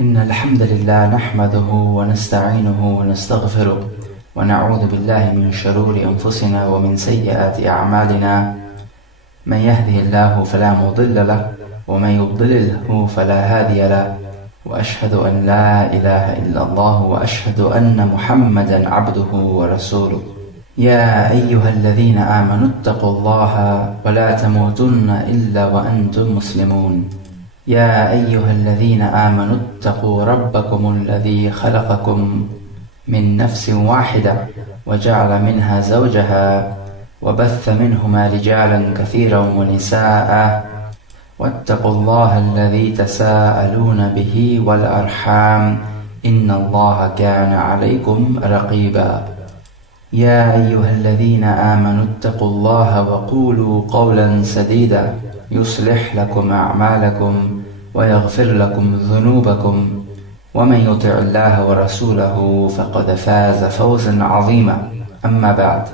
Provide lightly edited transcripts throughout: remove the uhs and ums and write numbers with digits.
إن الحمد لله نحمده ونستعينه ونستغفره ونعوذ بالله من شرور أنفسنا ومن سيئات أعمالنا. من يهده الله فلا مضل له ومن يضلله فلا هادي له، وأشهد أن لا إله إلا الله وأشهد أن محمدا عبده ورسوله. يا أيها الذين آمنوا اتقوا الله ولا تموتن إلا وأنتم مسلمون. يا أيها الذين آمنوا اتقوا ربكم الذي خلقكم من نفس واحدة وجعل منها زوجها وبث منهما رجالا كثيرا ونساء، واتقوا الله الذي تساءلون به والأرحام إن الله كان عليكم رقيبا. يا أيها الذين آمنوا اتقوا الله وقولوا قولا سديدا يصلح لكم أعمالكم ويغفر لكم ذنوبكم، ومن يطع الله ورسوله فقد فاز فوزا عظيما. أما بعد.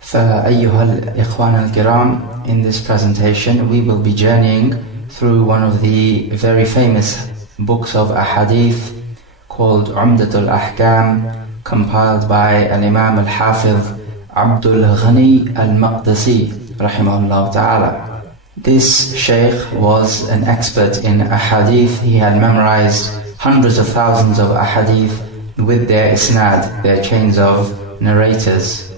فأيها الإخوان الكرام, in this presentation we will be journeying through one of the very famous books of ahadith called Umdatul Ahkam, compiled by Imam Abd Al-Ghaniyy Al-Maqdisi rahimahullah ta'ala. This sheikh was an expert in ahadith. He had memorized hundreds of thousands of ahadith with their isnad, their chains of narrators.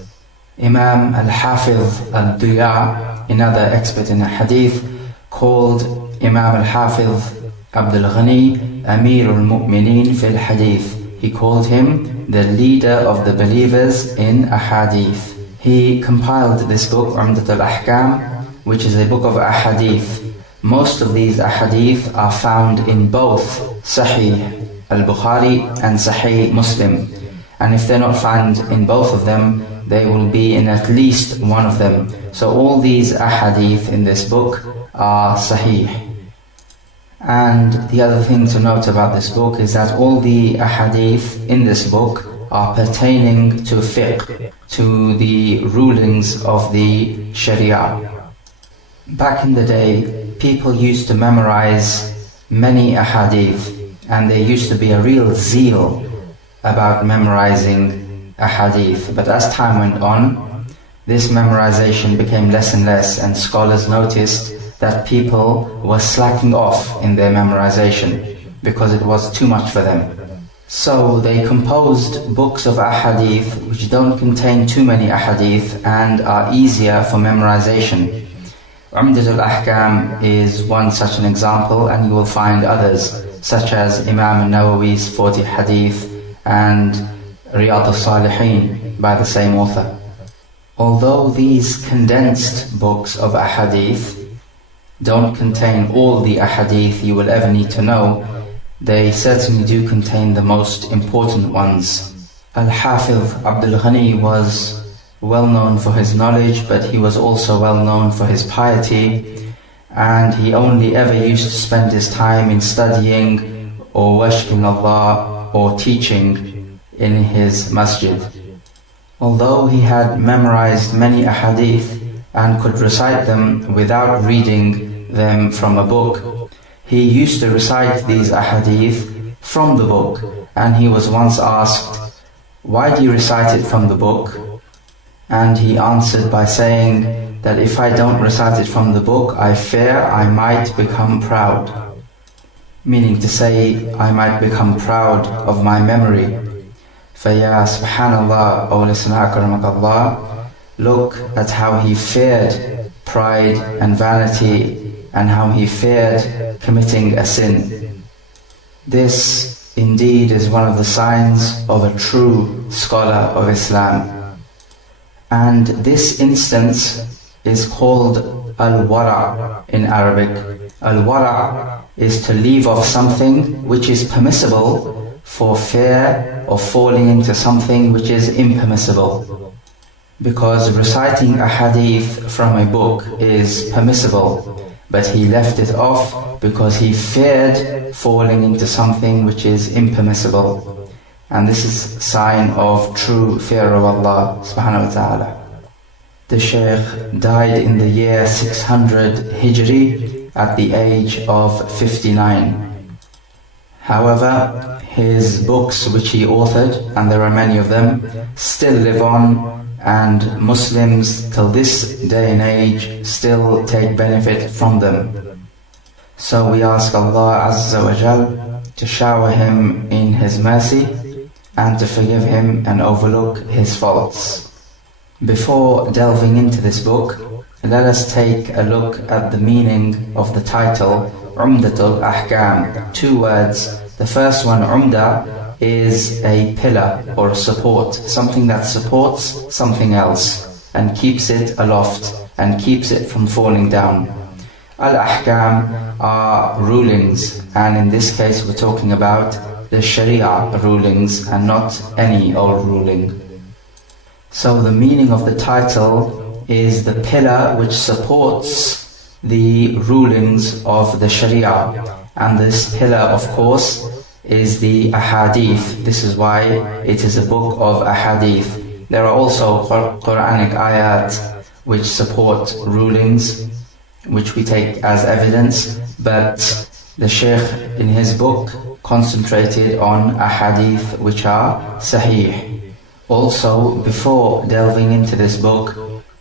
Imam Al-Hafidh Al-Diyya, another expert in hadith, called Imam Al-Hafidh Abd Al-Ghaniyy Amirul Mu'mineen fil Hadith. He called him the leader of the believers in ahadith. He compiled this book, Umdatul Ahkam, which is a book of ahadith. Most of these ahadith are found in both Sahih al-Bukhari and Sahih Muslim. And if they're not found in both of them, they will be in at least one of them. So all these ahadith in this book are Sahih. And the other thing to note about this book is that all the ahadith in this book are pertaining to fiqh, to the rulings of the Sharia. Back in the day, people used to memorize many ahadith, and there used to be a real zeal about memorizing ahadith. But as time went on, this memorization became less and less, and scholars noticed that people were slacking off in their memorization because it was too much for them. So they composed books of ahadith which don't contain too many ahadith and are easier for memorization. Umdatul Ahkam is one such an example, and you will find others such as Imam Nawawi's 40 hadith and Riyadh al-Salihin by the same author. Although these condensed books of ahadith don't contain all the ahadith you will ever need to know, they certainly do contain the most important ones. Al-Hafidh Abd Al-Ghaniyy was well known for his knowledge, but he was also well known for his piety, and he only ever used to spend his time in studying or worshipping Allah or teaching in his masjid. Although he had memorized many ahadith and could recite them without reading them from a book, he used to recite these ahadith from the book. And he was once asked, "Why do you recite it from the book?" And he answered by saying that if I don't recite it from the book, I fear I might become proud. Meaning to say, I might become proud of my memory. فَيَا subhanallah, O listener, akramakallah, look at how he feared pride and vanity, and how he feared committing a sin. This indeed is one of the signs of a true scholar of Islam. And this instance is called al-wara' in Arabic. Al-wara' is to leave off something which is permissible for fear of falling into something which is impermissible. Because reciting a hadith from a book is permissible, but he left it off because he feared falling into something which is impermissible. And this is a sign of true fear of Allah subhanahu wa ta'ala. The Shaykh died in the year 600 Hijri at the age of 59. However, his books which he authored, and there are many of them, still live on, and Muslims till this day and age still take benefit from them. So we ask Allah Azza wa Jal to shower him in His mercy and to forgive him and overlook his faults. Before delving into this book, let us take a look at the meaning of the title Umdatul Ahkam. 2 words. The first one, Umda, is a pillar or a support, something that supports something else and keeps it aloft and keeps it from falling down. Al-Ahkam are rulings, and in this case we're talking about the Sharia rulings and not any old ruling. So the meaning of the title is the pillar which supports the rulings of the Sharia, and this pillar of course is the ahadith. This is why it is a book of ahadith. There are also Quranic ayat which support rulings, which we take as evidence, but the Shaykh in his book concentrated on ahadith which are sahih. Also, before delving into this book,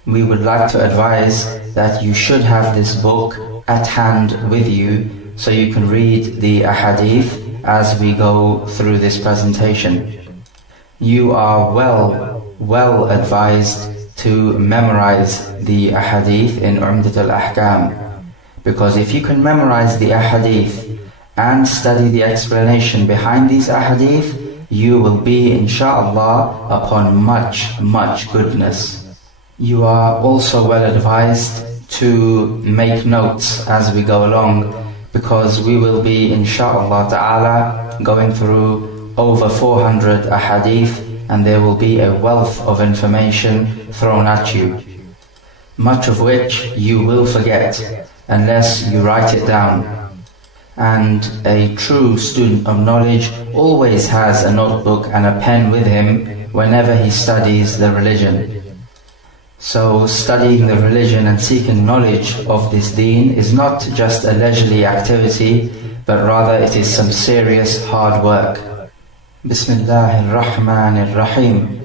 we would like to advise that you should have this book at hand with you so you can read the ahadith as we go through this presentation. You are well advised to memorize the ahadith in Umdatul Ahkam, because if you can memorize the ahadith and study the explanation behind these ahadith, you will be insha'Allah upon much goodness. You are also well advised to make notes as we go along, because we will be insha'Allah ta'ala going through over 400 ahadith, and there will be a wealth of information thrown at you, much of which you will forget unless you write it down. And a true student of knowledge always has a notebook and a pen with him whenever he studies the religion. So studying the religion and seeking knowledge of this deen is not just a leisurely activity, but rather it is some serious hard work. Bismillahir Rahmanir Rahim.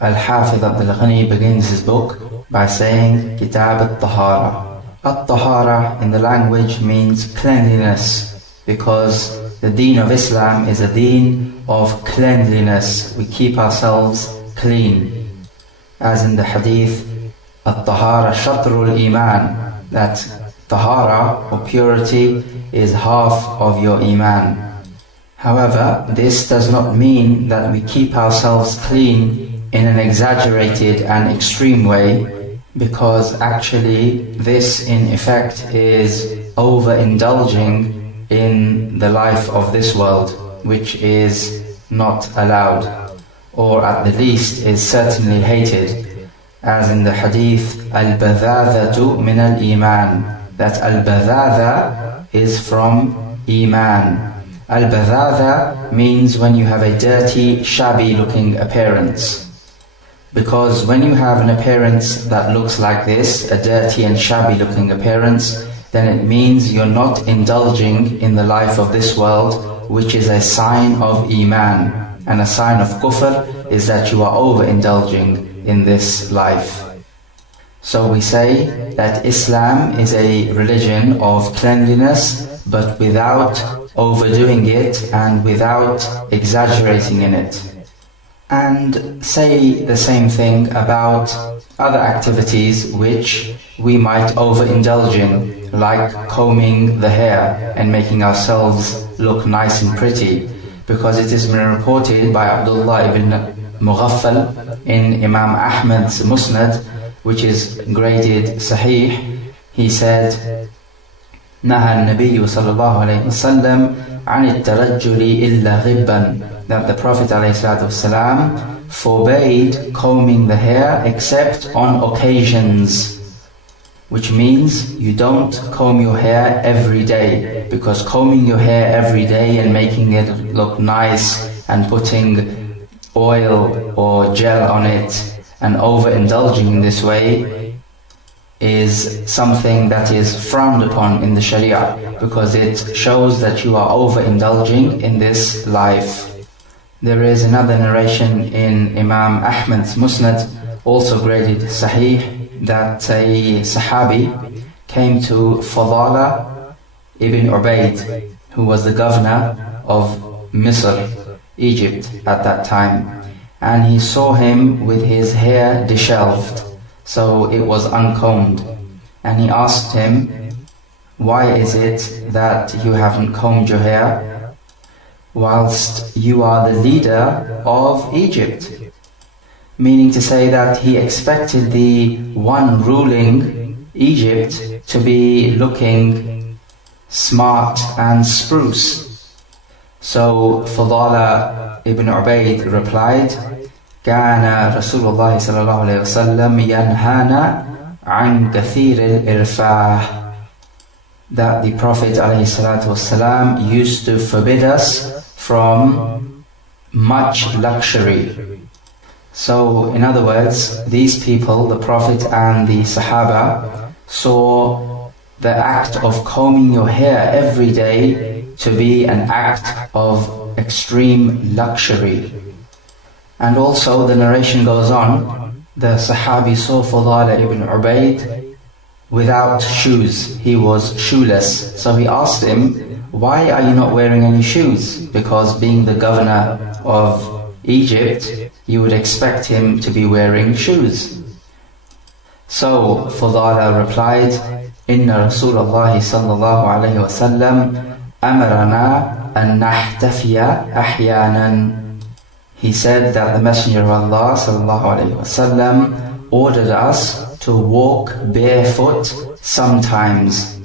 Al-Hafidh Abd Al-Ghaniyy begins his book by saying Kitab al-Tahara. At-Tahara in the language means cleanliness, because the deen of Islam is a deen of cleanliness. We keep ourselves clean. As in the hadith, At-Tahara Shatrul Iman, that Tahara or purity is half of your Iman. However, this does not mean that we keep ourselves clean in an exaggerated and extreme way, because actually this in effect is overindulging in the life of this world, which is not allowed, or at the least is certainly hated, as in the hadith al-badhadhatu min al-iman, that al-badhadha is from iman. Al-badhadha means when you have a dirty, shabby looking appearance. Because when you have an appearance that looks like this, a dirty and shabby looking appearance, then it means you're not indulging in the life of this world, which is a sign of Iman. And a sign of kufr is that you are overindulging in this life. So we say that Islam is a religion of cleanliness, but without overdoing it and without exaggerating in it. And say the same thing about other activities which we might overindulge in, like combing the hair and making ourselves look nice and pretty, because it has been reported by Abdullah ibn Mughaffal in Imam Ahmad's Musnad, which is graded Sahih. He said, نهى النبي صلى الله عليه وسلم عن الترجل إلا غبا, that the Prophet ﷺ forbade combing the hair except on occasions, which means you don't comb your hair every day, because combing your hair every day and making it look nice and putting oil or gel on it and overindulging in this way is something that is frowned upon in the Sharia, because it shows that you are overindulging in this life. There is another narration in Imam Ahmad's Musnad, also graded Sahih, that a Sahabi came to Fadala ibn Ubayd, who was the governor of Misr, Egypt at that time, and he saw him with his hair disheveled, so it was uncombed, and he asked him, "Why is it that you haven't combed your hair whilst you are the leader of Egypt?" Meaning to say that he expected the one ruling Egypt to be looking smart and spruce. So Fadala ibn Ubayd replied, كان رسول الله صلى الله عليه وسلم ينهانا عن كثير الإرفاه, that the Prophet ﷺ used to forbid us from much luxury. So in other words, these people, the Prophet and the Sahaba, saw the act of combing your hair every day to be an act of extreme luxury. And also the narration goes on, the Sahabi saw Fadala ibn Ubayd without shoes. He was shoeless. So he asked him, "Why are you not wearing any shoes?" Because being the governor of Egypt, you would expect him to be wearing shoes. So Fadala replied, "Inna Rasulullah sallallahu alayhi wa sallam amarana an nahtafiya ahyanan." He said that the Messenger of Allah sallallahu alayhi wa sallam ordered us to walk barefoot sometimes.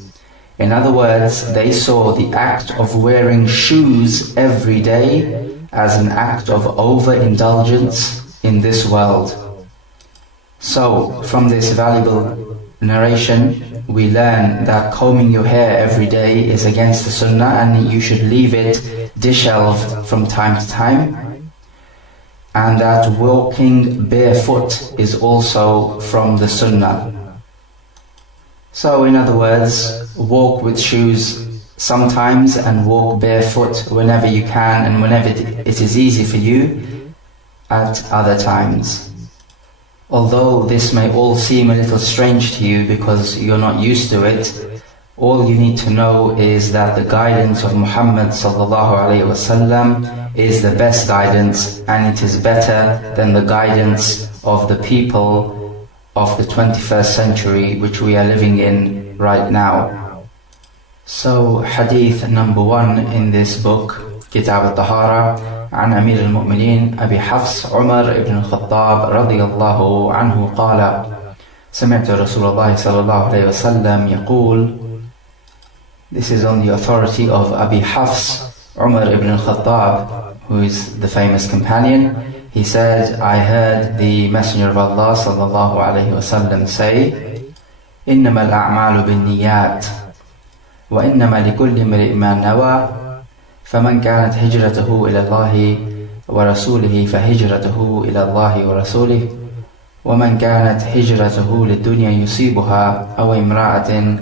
In other words, they saw the act of wearing shoes every day as an act of overindulgence in this world. So, from this valuable narration, we learn that combing your hair every day is against the Sunnah, and you should leave it disheveled from time to time, and that walking barefoot is also from the Sunnah. So, in other words, walk with shoes sometimes and walk barefoot whenever you can and whenever it is easy for you at other times. Although this may all seem a little strange to you because you're not used to it, all you need to know is that the guidance of Muhammad sallallahu alaihi wasallam is the best guidance, and it is better than the guidance of the people of the 21st century which we are living in right now. So, hadith number 1 in this book, Kitab al-Tahara, عن أمير المؤمنين أبي حفص عمر بن الخطاب رضي الله عنه قال: سمعت رسول الله صلى الله عليه وسلم يقول. This is on the authority of Abi Hafs Umar ibn al-Khattab, who is the famous companion. He said, I heard the Messenger of Allah sallallahu alayhi wasallam say, إنما الأعمال بالنيات وإنما لكل امرئ ما نوى فمن كانت هجرته إلى الله ورسوله فهجرته إلى الله ورسوله ومن كانت هجرته للدنيا يصيبها أو امرأة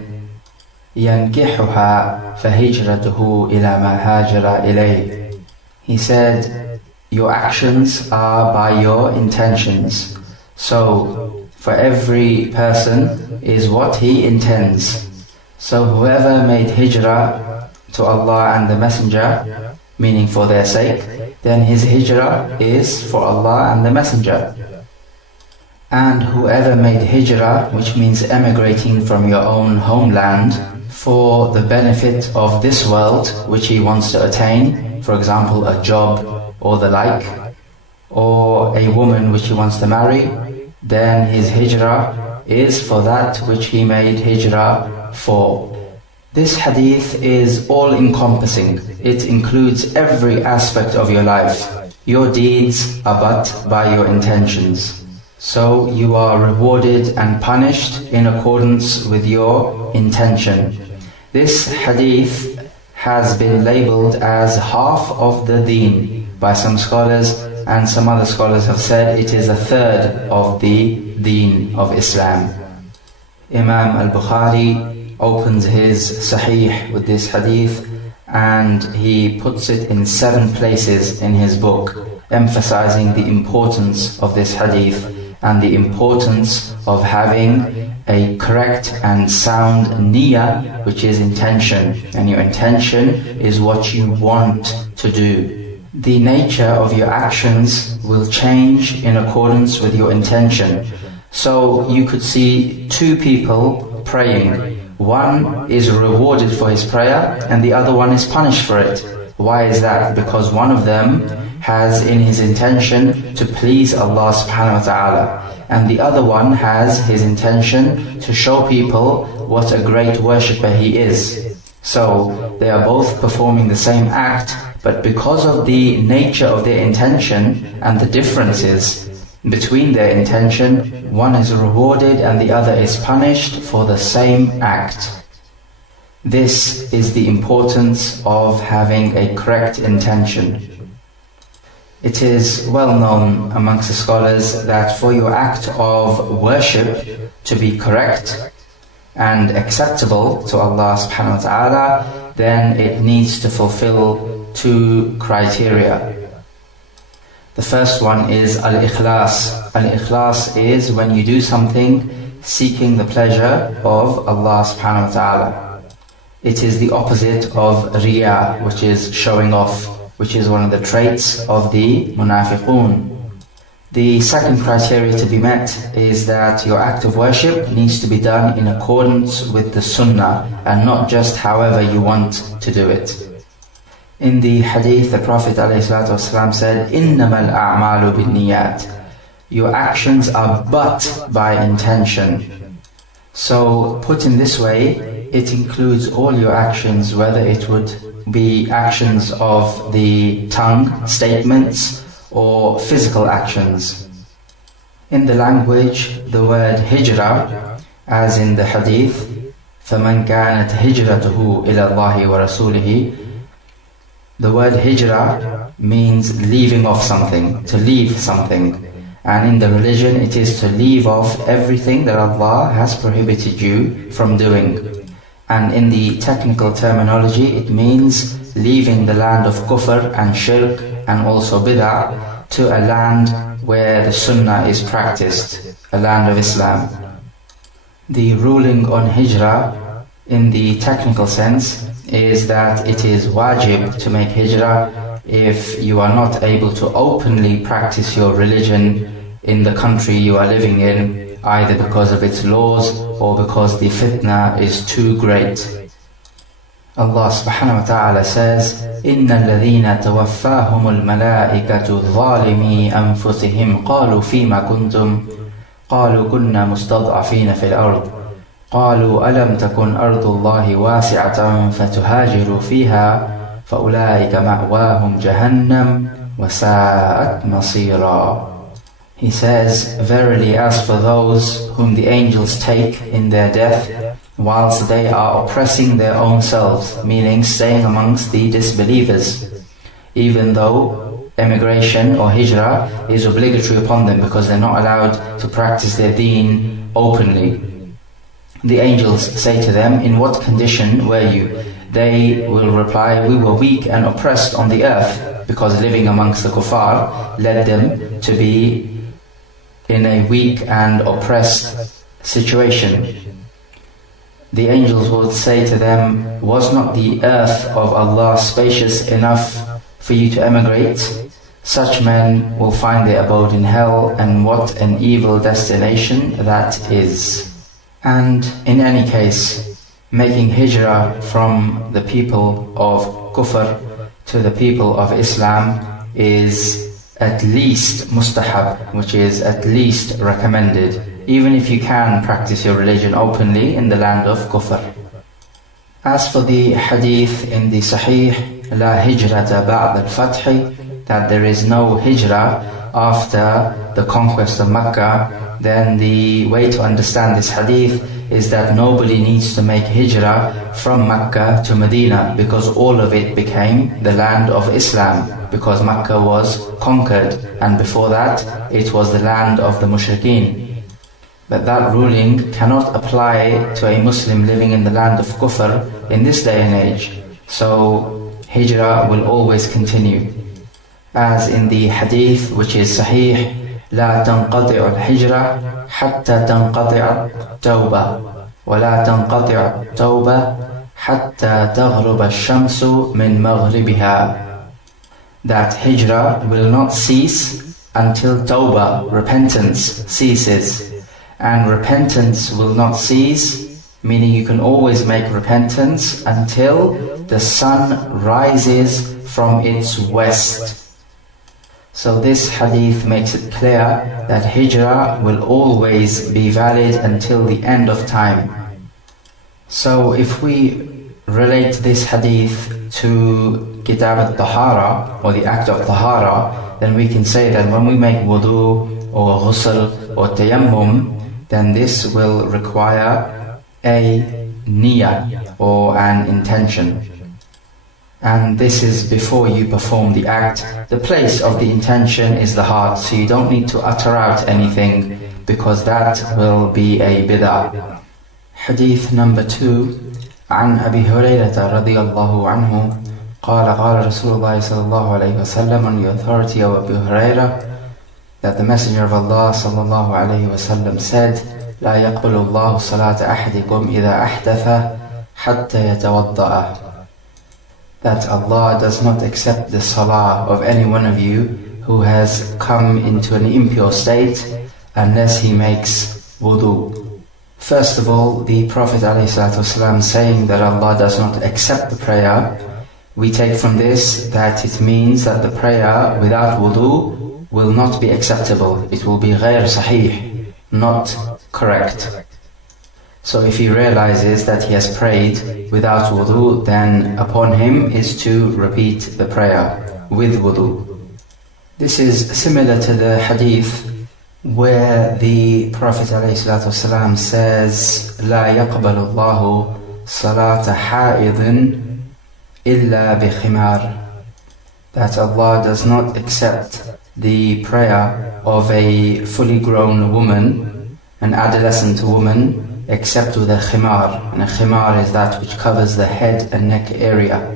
ينكحها فهجرته إلى ما هاجر إليه. He said, your actions are by your intentions. So, for every person is what he intends. So whoever made hijrah to Allah and the Messenger, meaning for their sake, then his hijrah is for Allah and the Messenger. And whoever made hijrah, which means emigrating from your own homeland, for the benefit of this world which he wants to attain, for example a job or the like, or a woman which he wants to marry, then his hijrah is for that which he made hijrah for. This hadith is all-encompassing. It includes every aspect of your life. Your deeds are but by your intentions. So you are rewarded and punished in accordance with your intention. This hadith has been labeled as half of the deen by some scholars, and some other scholars have said it is a third of the deen of Islam. Imam Al-Bukhari opens his Sahih with this hadith, and he puts it in 7 places in his book, emphasizing the importance of this hadith and the importance of having a correct and sound niyyah, which is intention. And your intention is what you want to do. The nature of your actions will change in accordance with your intention. So you could see 2 people praying. One is rewarded for his prayer and the other one is punished for it. Why is that? Because one of them has in his intention to please Allah subhanahu wa ta'ala, and the other one has his intention to show people what a great worshipper he is. So they are both performing the same act, but because of the nature of their intention and the differences between their intention, one is rewarded and the other is punished for the same act. This is the importance of having a correct intention. It is well known amongst the scholars that for your act of worship to be correct and acceptable to Allah subhanahu wa ta'ala, then it needs to fulfill 2 criteria. The first one is al-ikhlas. Al-ikhlas is when you do something seeking the pleasure of Allah subhanahu wa ta'ala. It is the opposite of riya, which is showing off, which is one of the traits of the munafiqun. The second criteria to be met is that your act of worship needs to be done in accordance with the sunnah and not just however you want to do it. In the hadith, the Prophet ﷺ said, إِنَّمَا الْأَعْمَالُ بِالنِّيَّاتِ. Your actions are but by intention. So put in this way, it includes all your actions, whether it would be actions of the tongue, statements, or physical actions. In the language, the word hijrah, as in the hadith, فَمَنْ كَانَتْ هِجْرَتُهُ إِلَى اللَّهِ وَرَسُولِهِ. The word hijrah means leaving off something, to leave something. And in the religion, it is to leave off everything that Allah has prohibited you from doing. And in the technical terminology, it means leaving the land of kufr and shirk and also bid'ah to a land where the sunnah is practiced, a land of Islam. The ruling on hijrah in the technical sense is that it is wajib to make hijrah if you are not able to openly practice your religion in the country you are living in, either because of its laws or because the fitna is too great. Allah subhanahu wa ta'ala says, إِنَّ الَّذِينَ تَوَفَّاهُمُ الْمَلَائِكَةُ ظَالِمِي أَنفُسِهِمْ قَالُوا فِيمَ كُنْتُمْ قَالُوا كُنَّا مُسْتَضْعَفِينَ فِي الْأَرْضِ قالوا ألم تكن أرض الله واسعة فتهاجروا فيها فأولئك مأواهم جهنم وساءت مصيرا. He says, verily as for those whom the angels take in their death, whilst they are oppressing their own selves, meaning staying amongst the disbelievers, even though emigration or hijrah is obligatory upon them because they're not allowed to practice their deen openly. The angels say to them, in what condition were you? They will reply, we were weak and oppressed on the earth, because living amongst the kuffar led them to be in a weak and oppressed situation. The angels would say to them, was not the earth of Allah spacious enough for you to emigrate? Such men will find their abode in hell, and what an evil destination that is. And in any case, making hijrah from the people of kufr to the people of Islam is at least mustahab, which is at least recommended, even if you can practice your religion openly in the land of kufr. As for the hadith in the Sahih, La hijrata ba'd al-fath, that there is no hijrah after the conquest of Mecca, then the way to understand this hadith is that nobody needs to make hijrah from Mecca to Medina, because all of it became the land of Islam, because Mecca was conquered, and before that it was the land of the mushrikeen. But that ruling cannot apply to a Muslim living in the land of Kufr in this day and age. So hijrah will always continue. As in the hadith which is sahih, لا تنقطع الحجرة حتى تنقطع التوبة ولا تنقطع التوبة حتى تغرب الشمس من مغربها. That hijrah will not cease until tawbah, repentance, ceases. And repentance will not cease, meaning you can always make repentance until the sun rises from its west. So this hadith makes it clear that hijrah will always be valid until the end of time. So if we relate this hadith to Kitab al-Tahara, or the act of Tahara, then we can say that when we make wudu or ghusl or tayammum, then this will require a niyyah or an intention. And this is before you perform the act. The place of the intention is the heart, so you don't need to utter out anything, because that will be a bid'ah. Hadith number 2. عن أبي هريرة رضي الله عنه قال قال رسول الله صلى الله عليه وسلم, on the authority of Abu Hurairah, that the Messenger of Allah صلى الله عليه وسلم said, لا يقبل الله صلاة أحدكم إذا أحدث حتى يتوضأ. That Allah does not accept the salah of any one of you who has come into an impure state unless he makes wudu. First of all, the Prophet ﷺ saying that Allah does not accept the prayer, we take from this that it means that the prayer without wudu will not be acceptable. It will be غير صحيح, not correct. So if he realizes that he has prayed without wudu, then upon him is to repeat the prayer with wudu. This is similar to the hadith where the Prophet ﷺ says, لا يقبل الله صلاة حائض إلا بخمار. That Allah does not accept the prayer of a fully grown woman, an adolescent woman, except with a khimar. And a khimar is that which covers the head and neck area.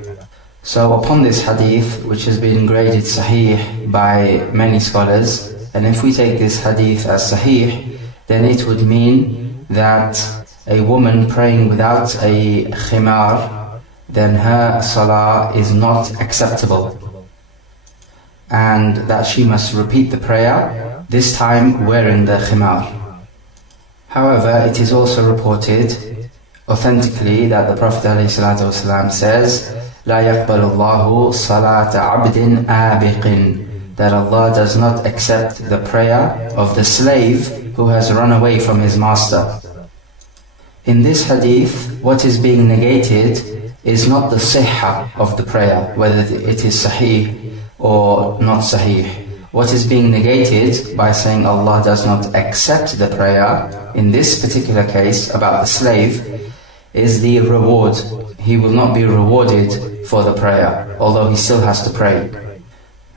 So upon this hadith, which has been graded sahih by many scholars, and if we take this hadith as sahih, then it would mean that a woman praying without a khimar, then her salah is not acceptable, and that she must repeat the prayer, this time wearing the khimar. However, it is also reported authentically that the Prophet ﷺ says, لا يقبل الله صلاة عبد آبق, that Allah does not accept the prayer of the slave who has run away from his master. In this hadith, what is being negated is not the sihha of the prayer, whether it is sahih or not sahih. What is being negated by saying Allah does not accept the prayer, in this particular case about the slave, is the reward. He will not be rewarded for the prayer, although he still has to pray.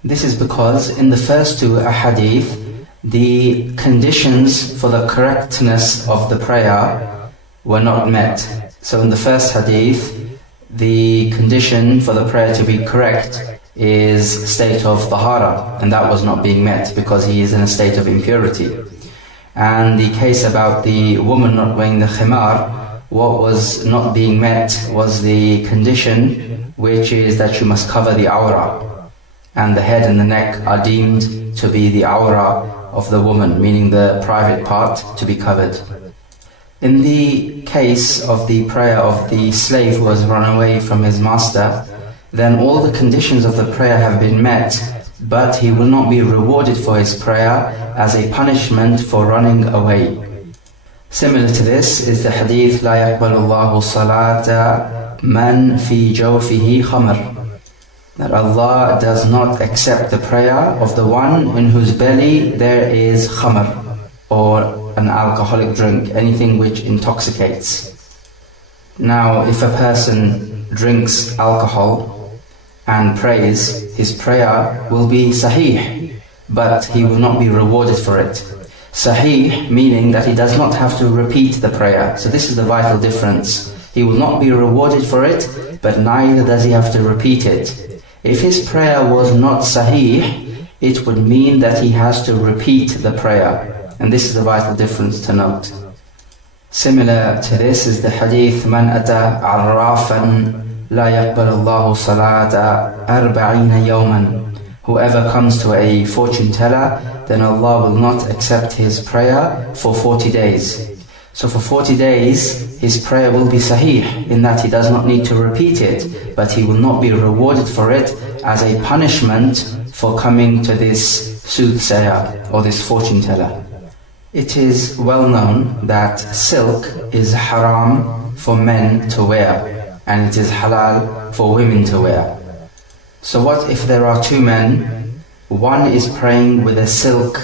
This is because in the first two ahadith, the conditions for the correctness of the prayer were not met. So in the first hadith, the condition for the prayer to be correct is state of tahara, and that was not being met because he is in a state of impurity. And the case about the woman not wearing the khimar, what was not being met was the condition, which is that you must cover the awra, and the head and the neck are deemed to be the awra of the woman, meaning the private part to be covered. In the case of the prayer of the slave who has run away from his master, then all the conditions of the prayer have been met, but he will not be rewarded for his prayer as a punishment for running away. Similar to this is the hadith, لا يقبل الله صلاة من في جوفه خمر, that Allah does not accept the prayer of the one in whose belly there is khamr, or an alcoholic drink, anything which intoxicates. Now, if a person drinks alcohol and prays, his prayer will be sahih, but he will not be rewarded for it. Sahih, meaning that he does not have to repeat the prayer. So this is the vital difference. He will not be rewarded for it, but neither does he have to repeat it. If his prayer was not sahih, it would mean that he has to repeat the prayer. And this is the vital difference to note. Similar to this is the hadith, Man ata arrafan la yaqbal Allahu salata arba'ina yawman. Whoever comes to a fortune teller, then Allah will not accept his prayer for 40 days. So for 40 days, his prayer will be sahih, in that he does not need to repeat it, but he will not be rewarded for it as a punishment for coming to this soothsayer or this fortune teller. It is well known that silk is haram for men to wear, and it is halal for women to wear. So what if there are two men, one is praying with a silk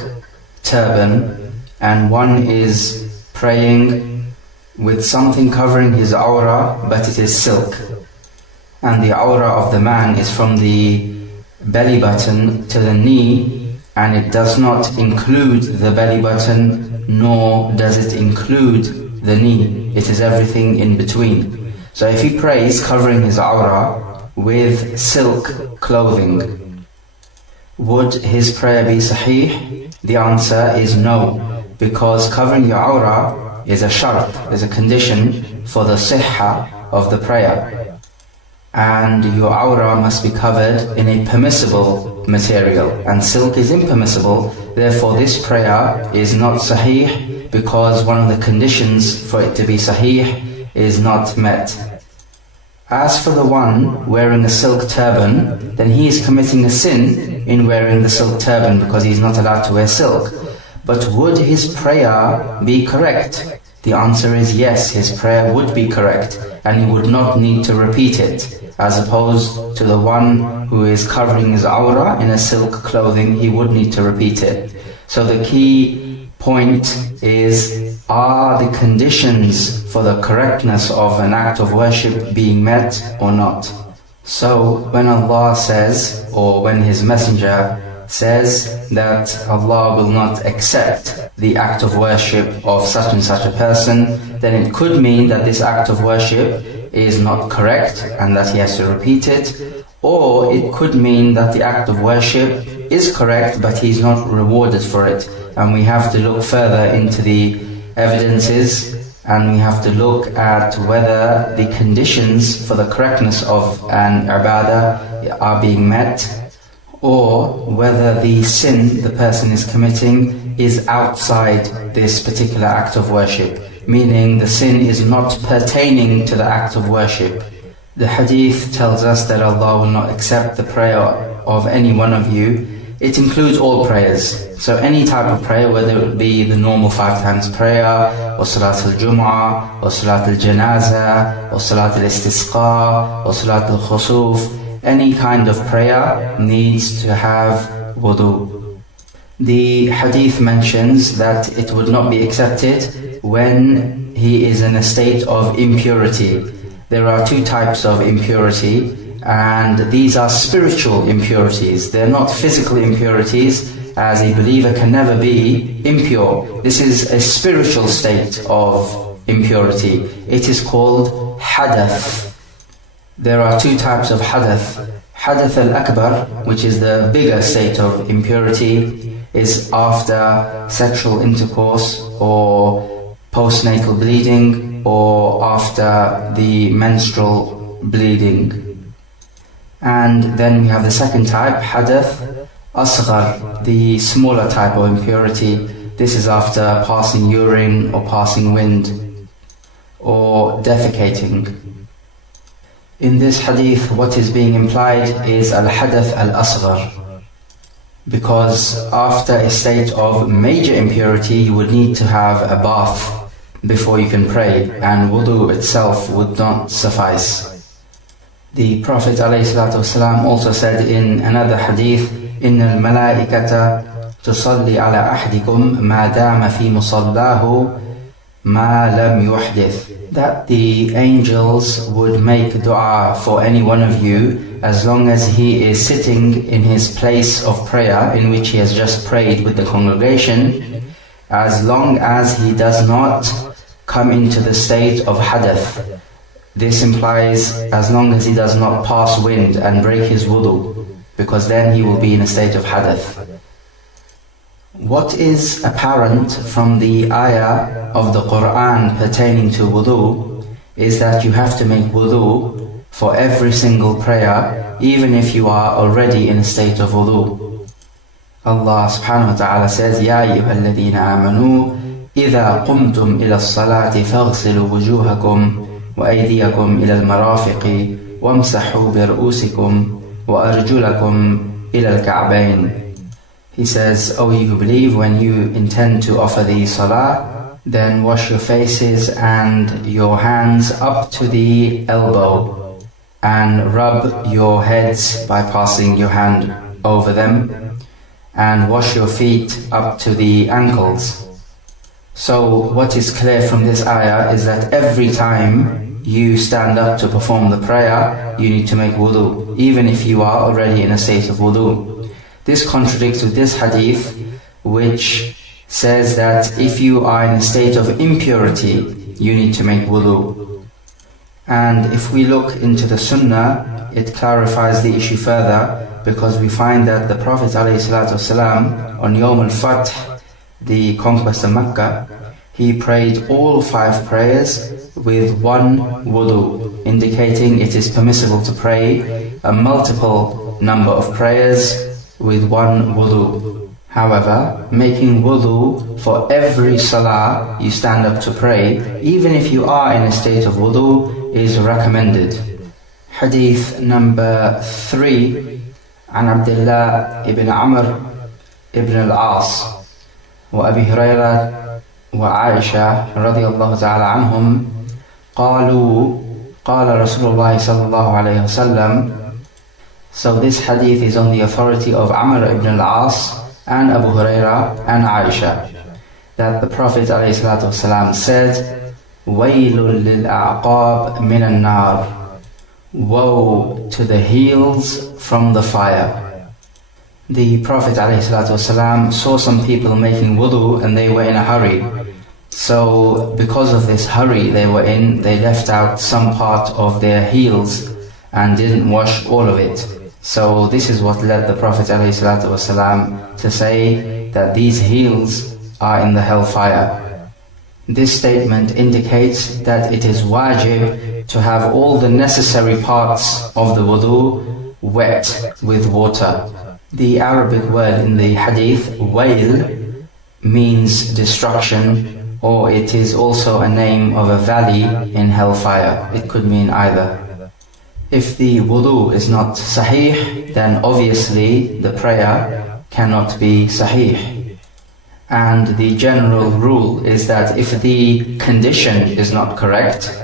turban, and one is praying with something covering his awra, but it is silk. And the awra of the man is from the belly button to the knee, and it does not include the belly button, nor does it include the knee. It is everything in between. So if he prays covering his awra with silk clothing, would his prayer be sahih? The answer is no. Because covering your awra is a shart, is a condition for the sihha of the prayer. And your awra must be covered in a permissible material, and silk is impermissible. Therefore this prayer is not sahih, because one of the conditions for it to be sahih is not met. As for the one wearing a silk turban, then he is committing a sin in wearing the silk turban, because he is not allowed to wear silk. But would his prayer be correct? The answer is yes, his prayer would be correct, and he would not need to repeat it. As opposed to the one who is covering his awra in a silk clothing, he would need to repeat it. So the key point is, are the conditions for the correctness of an act of worship being met or not? So when Allah says, or when His Messenger says that Allah will not accept the act of worship of such and such a person, then it could mean that this act of worship is not correct and that he has to repeat it, or it could mean that the act of worship is correct but he's not rewarded for it. And we have to look further into the evidences, and we have to look at whether the conditions for the correctness of an ibadah are being met, or whether the sin the person is committing is outside this particular act of worship, meaning the sin is not pertaining to the act of worship. The hadith tells us that Allah will not accept the prayer of any one of you. It includes all prayers. So any type of prayer, whether it be the normal 5 times prayer, or Salat al-Jum'ah, or Salat al-Janaza, or Salat al-Istisqa, or Salat al-Khusuf, any kind of prayer needs to have wudu. The hadith mentions that it would not be accepted when he is in a state of impurity. There are 2 types of impurity, and these are spiritual impurities. They're not physical impurities, as a believer can never be impure. This is a spiritual state of impurity. It is called hadath. There are 2 types of hadath. Hadath al-akbar, which is the bigger state of impurity, is after sexual intercourse, or postnatal bleeding, or after the menstrual bleeding. And then we have the second type, hadath asghar, the smaller type of impurity. This is after passing urine or passing wind, or defecating. In this hadith, what is being implied is al-hadath al-asghar, because after a state of major impurity you would need to have a bath before you can pray, and wudu itself would not suffice. The Prophet ﷺ also said in another hadith, إِنَّ الْمَلَائِكَةَ تُصَلِّي عَلَى أَحْدِكُمْ مَا دَامَ فِي مُصَلَّاهُ مَا لَمْ يُحْدِث, that the angels would make dua for any one of you as long as he is sitting in his place of prayer in which he has just prayed with the congregation, as long as he does not come into the state of hadath. This implies as long as he does not pass wind and break his wudu, because then he will be in a state of hadath. What is apparent from the ayah of the Quran pertaining to wudu is that you have to make wudu for every single prayer, even if you are already in a state of wudu. Allah subhanahu wa ta'ala says, Ya ayyuhalladhina amanu, إذا قمتم إلى الصلاة فاغسلوا وجوهكم وأيديكم إلى المرافق وامسحوا برؤوسكم وأرجلكم إلى الكعبين. He says, O you who believe, when you intend to offer the salah, then wash your faces and your hands up to the elbow, and rub your heads by passing your hand over them, and wash your feet up to the ankles. So what is clear from this ayah is that every time you stand up to perform the prayer, you need to make wudu, even if you are already in a state of wudu. This contradicts with this hadith, which says that if you are in a state of impurity, you need to make wudu. And if we look into the sunnah, it clarifies the issue further, because we find that the Prophet ﷺ on Yawm al-Fath, the conquest of Mecca, he prayed all 5 prayers with one wudu, indicating it is permissible to pray a multiple number of prayers with one wudu. However, making wudu for every salah you stand up to pray, even if you are in a state of wudu, is recommended. Hadith number 3, عن عبد الله ibn Amr ibn al-As وأبي هريرة وعائشة رضي الله تعالى عنهم قالوا قال رسول الله صلى الله عليه وسلم. So this hadith is on the authority of Amr ibn al-As and Abu Huraira and Aisha, that the Prophet ﷺ said, وَيْلٌ لِلْأَعْقَابِ مِنَ النَّارِ, woe to the heels from the fire. The Prophet ﷺ saw some people making wudu and they were in a hurry. So because of this hurry they were in, they left out some part of their heels and didn't wash all of it. So this is what led the Prophet ﷺ to say that these heels are in the hellfire. This statement indicates that it is wajib to have all the necessary parts of the wudu wet with water. The Arabic word in the hadith, wail, means destruction, or it is also a name of a valley in hellfire. It could mean either. If the wudu is not sahih, then obviously the prayer cannot be sahih. And the general rule is that if the condition is not correct,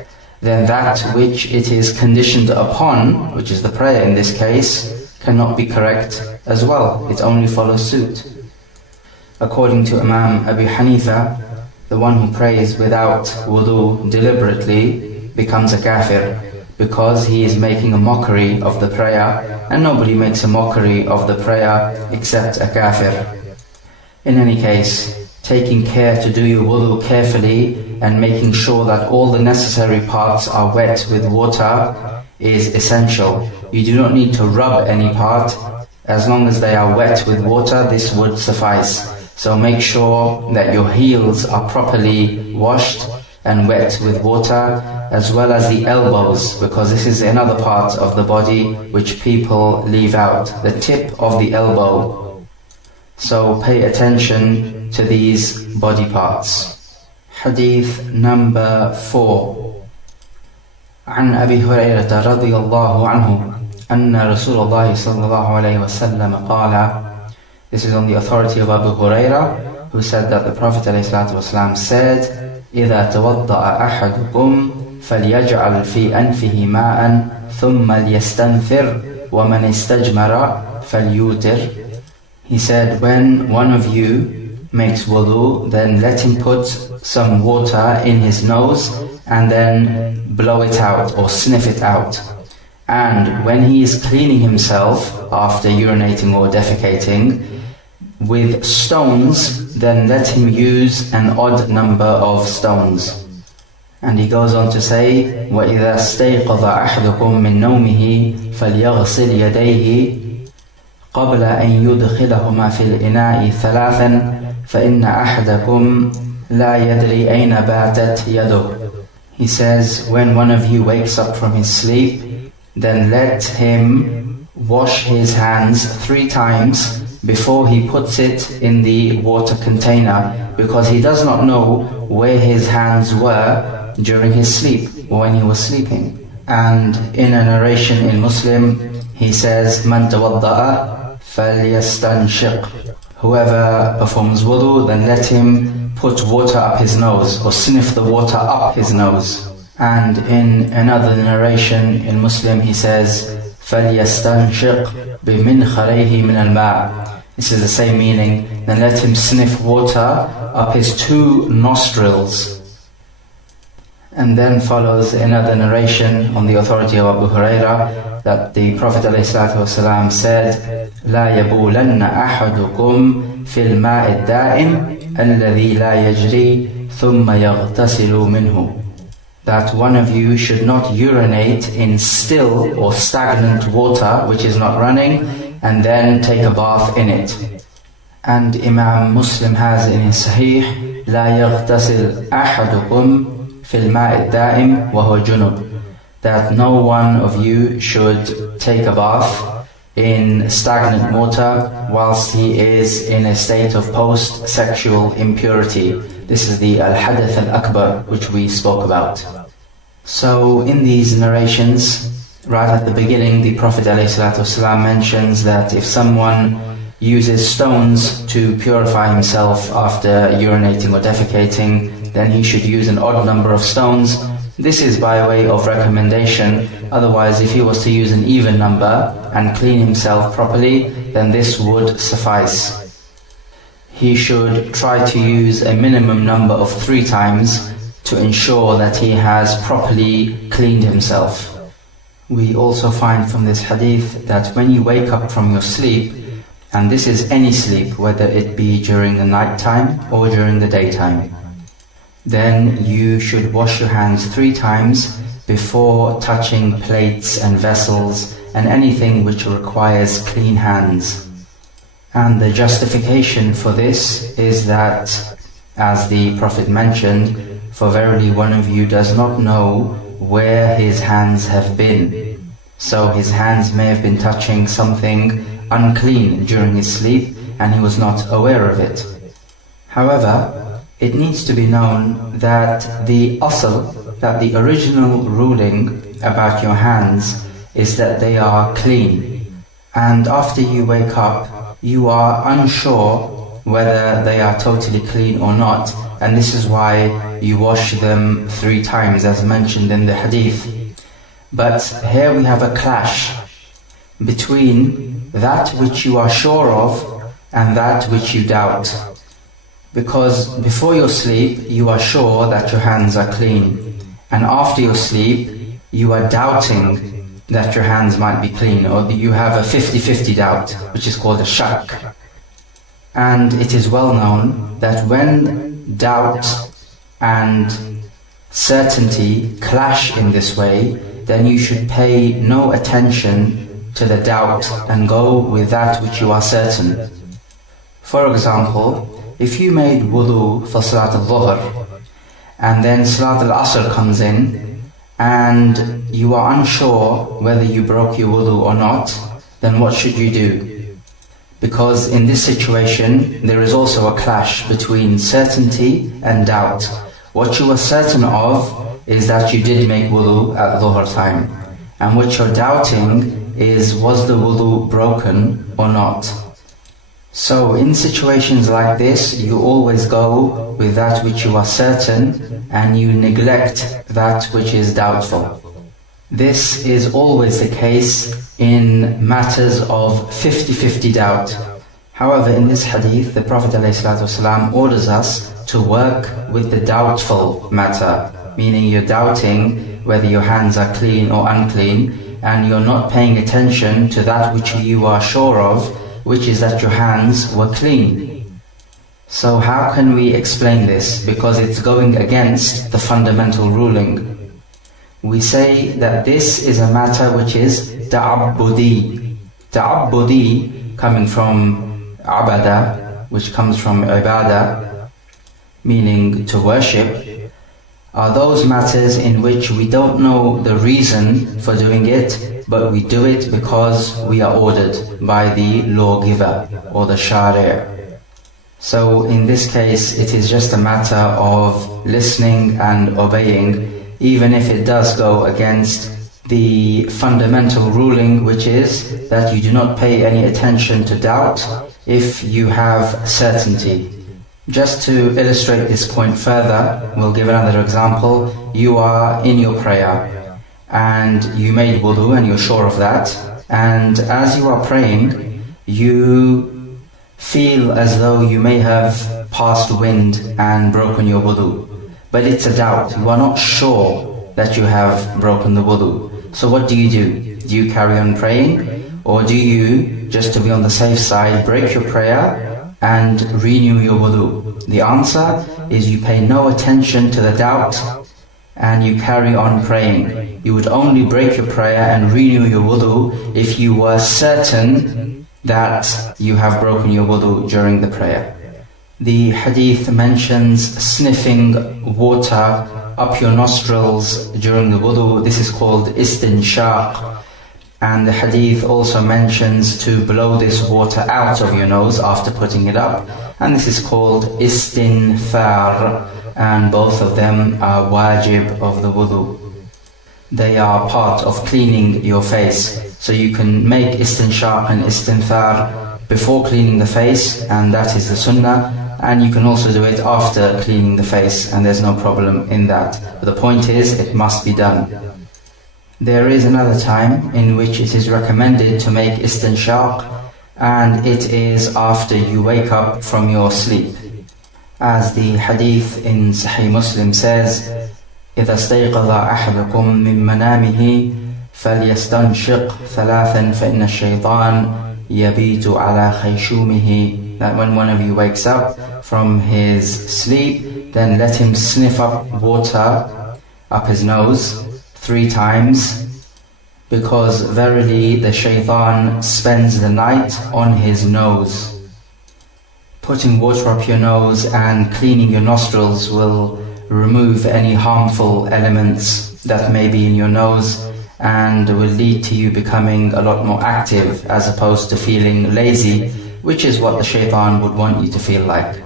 then that which it is conditioned upon, which is the prayer in this case, cannot be correct as well. It only follows suit. According to Imam Abu Hanifa, the one who prays without wudu deliberately becomes a kafir, because he is making a mockery of the prayer, and nobody makes a mockery of the prayer except a kafir. In any case, taking care to do your wudu carefully and making sure that all the necessary parts are wet with water is essential. You do not need to rub any part. As long as they are wet with water, this would suffice. So make sure that your heels are properly washed and wet with water, as well as the elbows, because this is another part of the body which people leave out, the tip of the elbow. So pay attention to these body parts. Hadith number 4. عن أبي هريرة رضي الله عنه أن رسول الله صلى الله عليه وسلم قال. This is on the authority of Abu Huraira, who said that the Prophet ﷺ said, إذا توضأ أحدكم فليجعل في أنفه ماء ثم ليستنثر ومن استجمر فليوتر. He said, when one of you makes wudu, then let him put some water in his nose and then blow it out or sniff it out. And when he is cleaning himself after urinating or defecating, with stones, then let him use an odd number of stones. And he goes on to say, وَإِذَا اسْتَيْقَظَ أَحَدُكُم مِّن نَوْمِهِ فَلْيَغْسِلْ يَدَيْهِ قَبْلَ أَن يُدْخِلَهُمَا فِي الْإِنَاءِ ثَلَاثًا فَإِنَّ أَحَدَكُمْ لَا يَدْرِي أَيْنَ بَاتَتْ يَدُهُ. He says, when one of you wakes up from his sleep, then let him wash his hands 3 times before he puts it in the water container, because he does not know where his hands were during his sleep or when he was sleeping. And in a narration in Muslim, he says, "Man tawadda'a falyastanshiq." Whoever performs wudu, then let him put water up his nose, or sniff the water up his nose. And in another narration in Muslim, he says, فَلْيَسْتَنْشِقْ بِمِنْخَرَيْهِ مِنَ الْمَاءِ. This is the same meaning. Then let him sniff water up his 2 nostrils. And then follows another narration on the authority of Abu Hurairah that the Prophet ﷺ said, لا يبولن أحدكم في الماء الدائم الذي لا يجري ثم يغتسل منه. That one of you should not urinate in still or stagnant water which is not running, and then take a bath in it. And Imam Muslim has in his Sahih, لا يغتسل أحدكم في الماء الدائم وهو جنب. That no one of you should take a bath in stagnant water whilst he is in a state of post-sexual impurity. This is the al-hadath al-akbar which we spoke about. So in these narrations, right at the beginning, the Prophet ﷺ mentions that if someone uses stones to purify himself after urinating or defecating, then he should use an odd number of stones. This is by way of recommendation. Otherwise, if he was to use an even number and clean himself properly, then this would suffice. He should try to use a minimum number of 3 times to ensure that he has properly cleaned himself. We also find from this hadith that when you wake up from your sleep, and this is any sleep, whether it be during the night time or during the daytime, then you should wash your hands 3 times before touching plates and vessels and anything which requires clean hands. And the justification for this is that, as the Prophet mentioned, for verily one of you does not know where his hands have been. So his hands may have been touching something unclean during his sleep and he was not aware of it. However, it needs to be known that the original ruling about your hands is that they are clean. And after you wake up, you are unsure whether they are totally clean or not, and this is why you wash them 3 times as mentioned in the hadith. But here we have a clash between that which you are sure of and that which you doubt. Because before your sleep, you are sure that your hands are clean, and after your sleep, you are doubting that your hands might be clean, or you have a 50-50 doubt, which is called a shak. And it is well known that when doubt and certainty clash in this way, then you should pay no attention to the doubt and go with that which you are certain. For example, if you made wudu for Salat al-Dhuhr and then Salat al-Asr comes in and you are unsure whether you broke your wudu or not, then what should you do? Because in this situation there is also a clash between certainty and doubt. What you are certain of is that you did make wudu at Dhuhr time, and what you're doubting is, was the wudu broken or not? So in situations like this, you always go with that which you are certain and you neglect that which is doubtful. This is always the case in matters of 50-50 doubt. However, in this hadith, the Prophet ﷺ orders us to work with the doubtful matter, meaning you're doubting whether your hands are clean or unclean, and you're not paying attention to that which you are sure of, which is that your hands were clean. So how can we explain this? Because it's going against the fundamental ruling. We say that this is a matter which is ta'abbudi. Ta'abbudi, coming from abada, which comes from ibadah, meaning to worship, are those matters in which we don't know the reason for doing it, but we do it because we are ordered by the lawgiver or the shari'. So in this case, it is just a matter of listening and obeying, even if it does go against the fundamental ruling, which is that you do not pay any attention to doubt if you have certainty. Just to illustrate this point further, we'll give another example. You are in your prayer and you made wudu and you're sure of that, and as you are praying, you feel as though you may have passed wind and broken your wudu. But it's a doubt, you are not sure that you have broken the wudu. So what do? Do you carry on praying, or do you, just to be on the safe side, break your prayer and renew your wudu? The answer is you pay no attention to the doubt and you carry on praying. You would only break your prayer and renew your wudu if you were certain that you have broken your wudu during the prayer. The hadith mentions sniffing water up your nostrils during the wudu. This is called istinshaq. And the hadith also mentions to blow this water out of your nose after putting it up, and this is called istinthar, and both of them are wajib of the wudu. They are part of cleaning your face. So you can make istinshaq and istinthar before cleaning the face, and that is the sunnah, and you can also do it after cleaning the face, and there's no problem in that. But the point is, it must be done. There is another time in which it is recommended to make istinshaq, and it is after you wake up from your sleep. As the hadith in Sahih Muslim says, إِذَا اسْتَيْقَظَ أَحَدُكُم مِّن مَّنَامِهِ فَلْيَسْتَنشِقْ ثَلَاثًا فَإِنَّ الشَّيْطَانَ يَبِيتُ عَلَى خَيْشُومِهِ. That when one of you wakes up from his sleep, then let him sniff up water up his nose 3 times, because verily the shaitan spends the night on his nose. Putting water up your nose and cleaning your nostrils will remove any harmful elements that may be in your nose, and will lead to you becoming a lot more active as opposed to feeling lazy, which is what the shaitan would want you to feel like.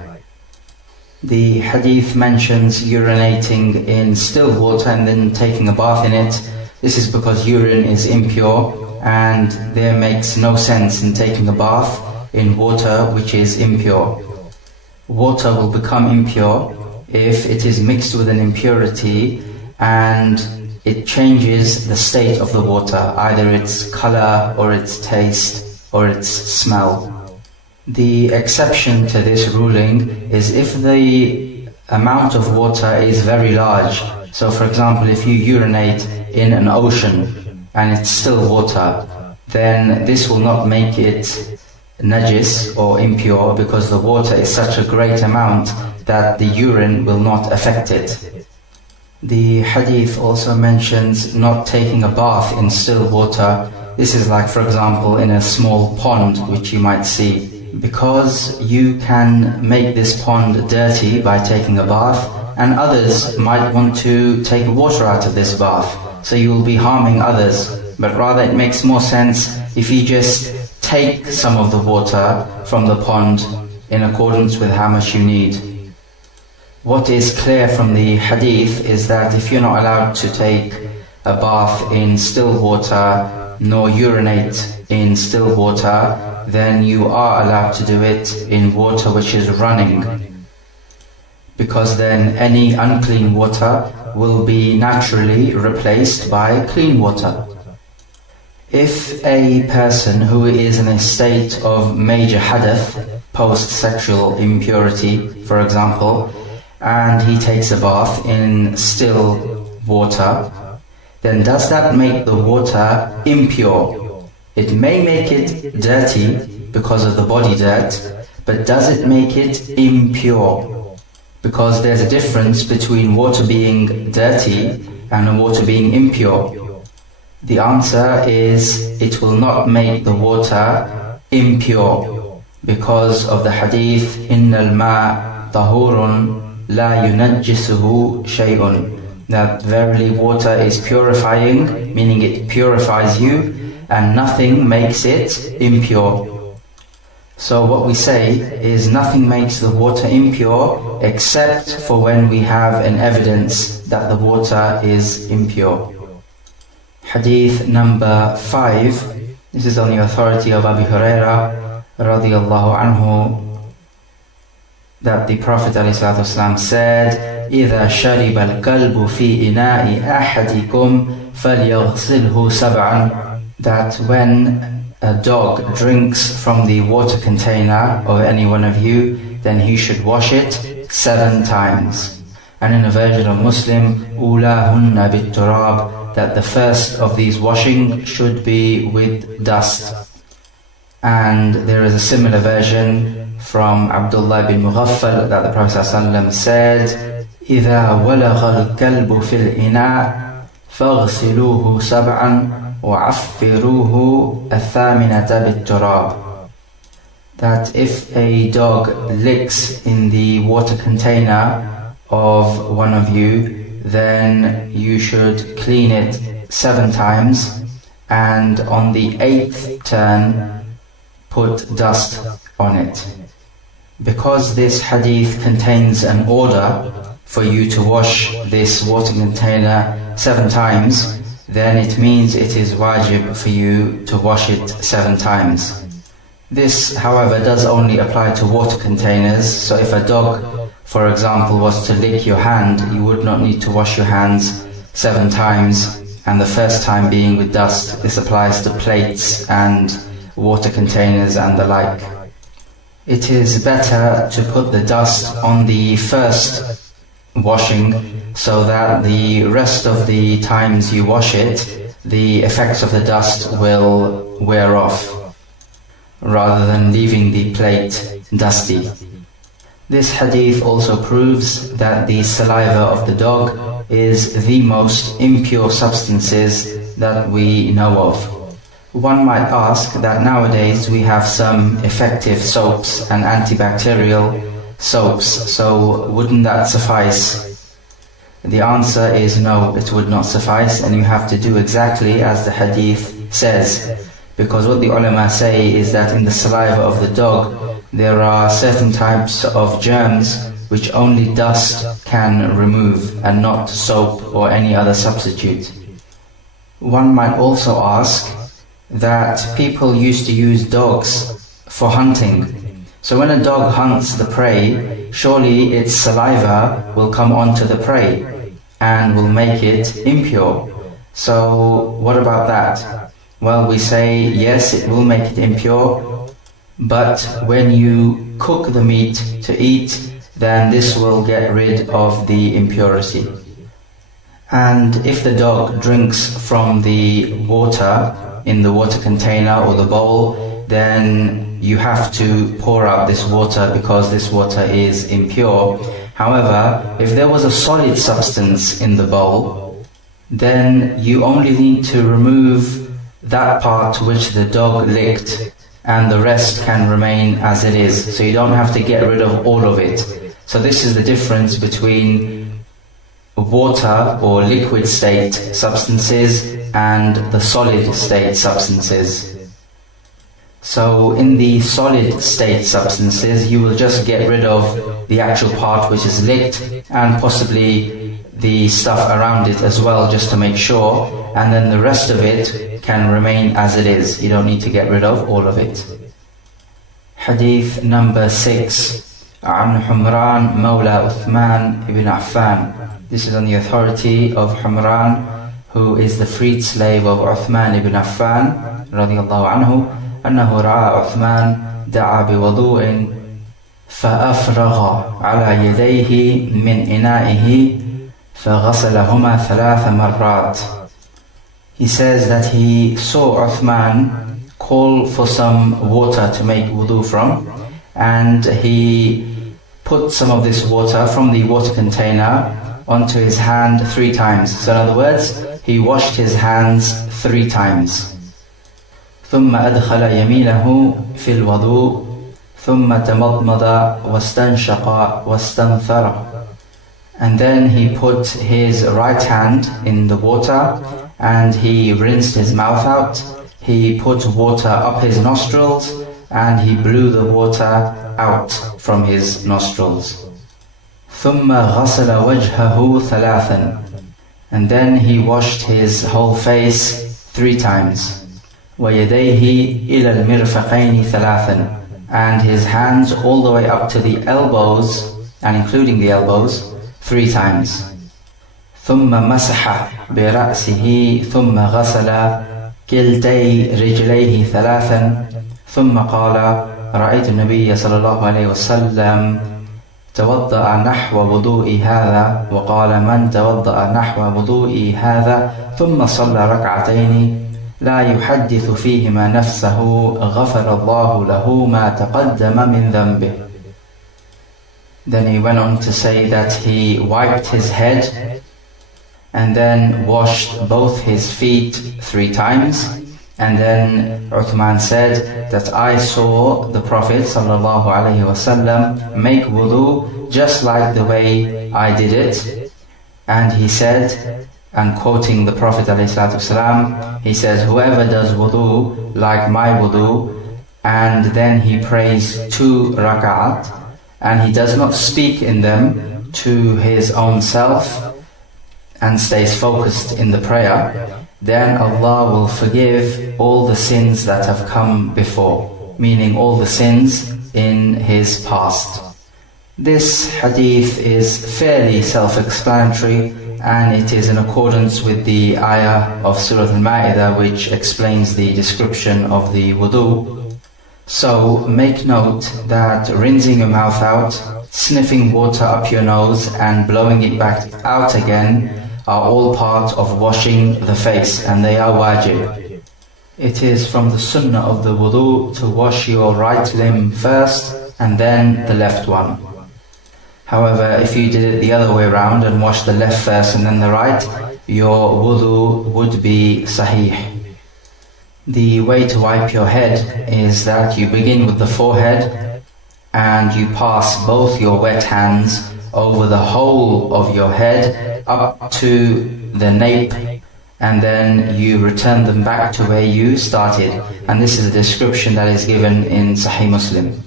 The hadith mentions urinating in still water and then taking a bath in it. This is because urine is impure, and there makes no sense in taking a bath in water which is impure. Water will become impure if it is mixed with an impurity and it changes the state of the water, either its color or its taste or its smell. The exception to this ruling is if the amount of water is very large. So for example, if you urinate in an ocean and it's still water, then this will not make it najis or impure, because the water is such a great amount that the urine will not affect it. The hadith also mentions not taking a bath in still water. This is like, for example, in a small pond which you might see, because you can make this pond dirty by taking a bath, and others might want to take water out of this bath, so you will be harming others. But rather it makes more sense if you just take some of the water from the pond in accordance with how much you need. What is clear from the hadith is that if you're not allowed to take a bath in still water, nor urinate in still water, then you are allowed to do it in water which is running, because then any unclean water will be naturally replaced by clean water. If a person who is in a state of major hadath, post-sexual impurity, for example, and he takes a bath in still water, then does that make the water impure? It may make it dirty, because of the body dirt, but does it make it impure? Because there's a difference between water being dirty and water being impure. The answer is it will not make the water impure because of the hadith إِنَّ الْمَاءَ طَهُورٌ لَا يُنَجِّسُهُ شَيْءٌ, that verily water is purifying, meaning it purifies you, and nothing makes it impure. So what we say is nothing makes the water impure except for when we have an evidence that the water is impure. Hadith number 5. This is on the authority of Abu Hurairah radiyallahu anhu, that the Prophet ﷺ said, إِذَا شَرِبَ الْكَلْبُ فِي إِنَاءِ أَحَدِكُمْ فَلْيَغْسِلْهُ سَبْعًا, that when a dog drinks from the water container of any one of you, then he should wash it 7 times. And in a version of Muslim, أُولَاهُنَّ بِالتُّرَابِ, that the first of these washing should be with dust. And there is a similar version from Abdullah bin Mughaffal that the Prophet ﷺ said, إِذَا وَلَغَ الْكَلْبُ فِي الْإِنَاءِ فَاغْسِلُوهُ سَبْعًا وَعَفِّرُوهُ الثَّامِنَةَ بِالتُّرَابِ, that if a dog licks in the water container of one of you, then you should clean it 7 times, and on the 8th turn put dust on it. Because this hadith contains an order for you to wash this water container 7 times, then it means it is wajib for you to wash it 7 times. This, however, does only apply to water containers. So if a dog, for example, was to lick your hand, you would not need to wash your hands 7 times, and the first time being with dust. This applies to plates and water containers and the like. It is better to put the dust on the first washing, so that the rest of the times you wash it, the effects of the dust will wear off, rather than leaving the plate dusty. This hadith also proves that the saliva of the dog is the most impure substances that we know of. One might ask that nowadays we have some effective soaps and antibacterial soaps, so wouldn't that suffice? The answer is no, it would not suffice, and you have to do exactly as the hadith says, because what the ulama say is that in the saliva of the dog there are certain types of germs which only dust can remove, and not soap or any other substitute. One might also ask that people used to use dogs for hunting. So when a dog hunts the prey, surely its saliva will come onto the prey and will make it impure. So what about that? Well, we say yes, it will make it impure, but when you cook the meat to eat, then this will get rid of the impurity. And if the dog drinks from the water in the water container or the bowl, then you have to pour out this water because this water is impure. However, if there was a solid substance in the bowl, then you only need to remove that part which the dog licked, and the rest can remain as it is. So you don't have to get rid of all of it. So this is the difference between water or liquid state substances and the solid state substances. So in the solid state substances, you will just get rid of the actual part which is licked, and possibly the stuff around it as well, just to make sure, and then the rest of it can remain as it is. You don't need to get rid of all of it. Hadith number 6. عن حمران مولى عثمان ibn Affan. This is on the authority of Humran, who is the freed slave of Uthman ibn Affan radiyallahu anhu, أنه رأى عثمان دعا بوضوء فأفرغ على يديه من إنائه فغسلهما 3 مرات. He says that he saw Uthman call for some water to make wudu from, and he put some of this water from the water container onto his hand 3 times. So in other words, he washed his hands 3 times. ثم أدخل يمينه في الوضوء ثم تمضمض واستنشق واستنثر. And then he put his right hand in the water and he rinsed his mouth out. He put water up his nostrils and he blew the water out from his nostrils. ثم غسل وجهه ثلاثا. And then he washed his whole face 3 times. ويديه إلى المرفقين ثلاثا. And his hands all the way up to the elbows, and including the elbows, 3 times. ثم مسح برأسه ثم غسل كلتي رجليه ثلاثا ثم قال رأيت النبي صلى الله عليه وسلم توضأ نحو وضوء هذا وقال من توضأ نحو وضوء هذا ثم صلى ركعتين لا يحدث فيهما نفسه غفر الله له ما تقدم من ذنبه. Then he went on to say that he wiped his head and then washed both his feet 3 times. And then Uthman said that I saw the Prophet ﷺ make wudu just like the way I did it. And he said, and quoting the Prophet ﷺ, he says, whoever does wudu like my wudu, and then he prays 2 rak'at, and he does not speak in them to his own self, and stays focused in the prayer, then Allah will forgive all the sins that have come before, meaning all the sins in his past. This hadith is fairly self-explanatory, and it is in accordance with the ayah of Surah Al-Ma'idah, which explains the description of the wudu. So make note that rinsing your mouth out, sniffing water up your nose and blowing it back out again are all part of washing the face, and they are wajib. It is from the sunnah of the wudu to wash your right limb first and then the left one. However, if you did it the other way around and washed the left first and then the right, your wudu would be sahih. The way to wipe your head is that you begin with the forehead and you pass both your wet hands over the whole of your head up to the nape, and then you return them back to where you started. And this is a description that is given in Sahih Muslim.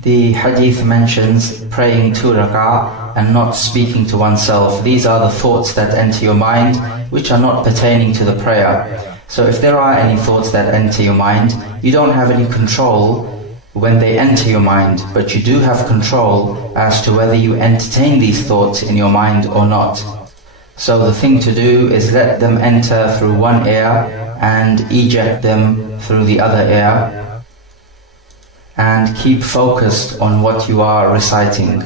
The hadith mentions praying 2 rak'ah and not speaking to oneself. These are the thoughts that enter your mind which are not pertaining to the prayer. So if there are any thoughts that enter your mind, you don't have any control when they enter your mind, but you do have control as to whether you entertain these thoughts in your mind or not. So the thing to do is let them enter through one ear and eject them through the other ear, and keep focused on what you are reciting.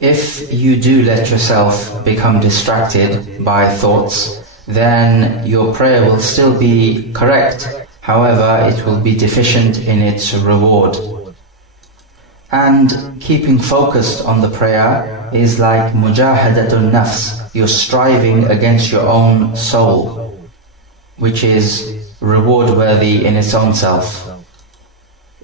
If you do let yourself become distracted by thoughts, then your prayer will still be correct. However, it will be deficient in its reward. And keeping focused on the prayer is like mujahadatun nafs. You're striving against your own soul, which is reward worthy in its own self.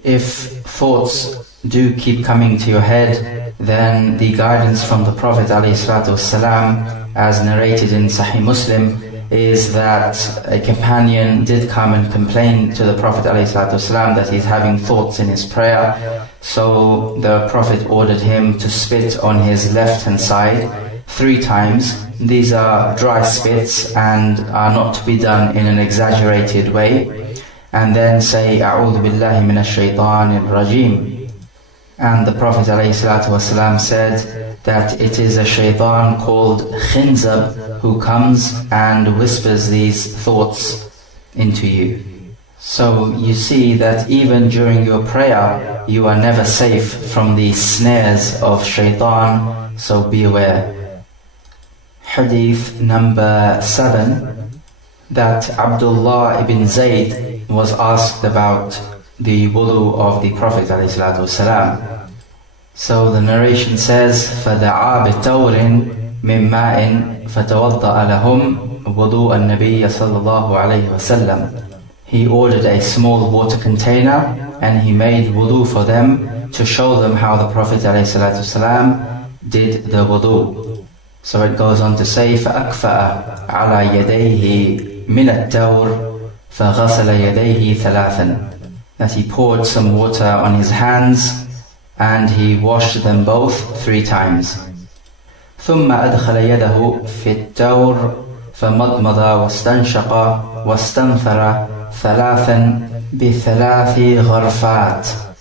If thoughts do keep coming to your head, then the guidance from the Prophet ﷺ, as narrated in Sahih Muslim, is that a companion did come and complain to the Prophet ﷺ that he's having thoughts in his prayer. So the Prophet ordered him to spit on his left hand side 3 times. These are dry spits and are not to be done in an exaggerated way. And then say, A'udhu billahi minash shaitanir rajim. And the Prophet ﷺ said that it is a shaitan called Khinzab who comes and whispers these thoughts into you. So you see that even during your prayer, you are never safe from the snares of shaitan, so be aware. Hadith number 7, that Abdullah ibn Zayd was asked about the wudu of the Prophet ﷺ. So the narration says, فَدَعَا بِتَوْرٍ مِّن مَّاءٍ فَتَوَضَّأَ لَهُمْ وُضُوءَ النَّبِيِّ صَلَّى اللَّهُ عَلَيْهِ وَسَلَّمَ. He ordered a small water container and he made wudu for them to show them how the Prophet ﷺ did the wudu. So it goes on to say, فَأَكْفَأَ عَلَى يَدَيْهِ مِنَ التَّوْرِ فَغَسَلَ يَدَيْهِ ثَلَاثًا. That he poured some water on his hands and he washed them both 3 times. ثُمَّ أَدْخَلَ يَدَهُ فِي التَّوْرِ فَمَضْمَضَ وَاسْتَنْشَقَ وَاسْتَنْثَرَ ثَلَاثًا بِثَلَاثِ غَرْفَاتٍ.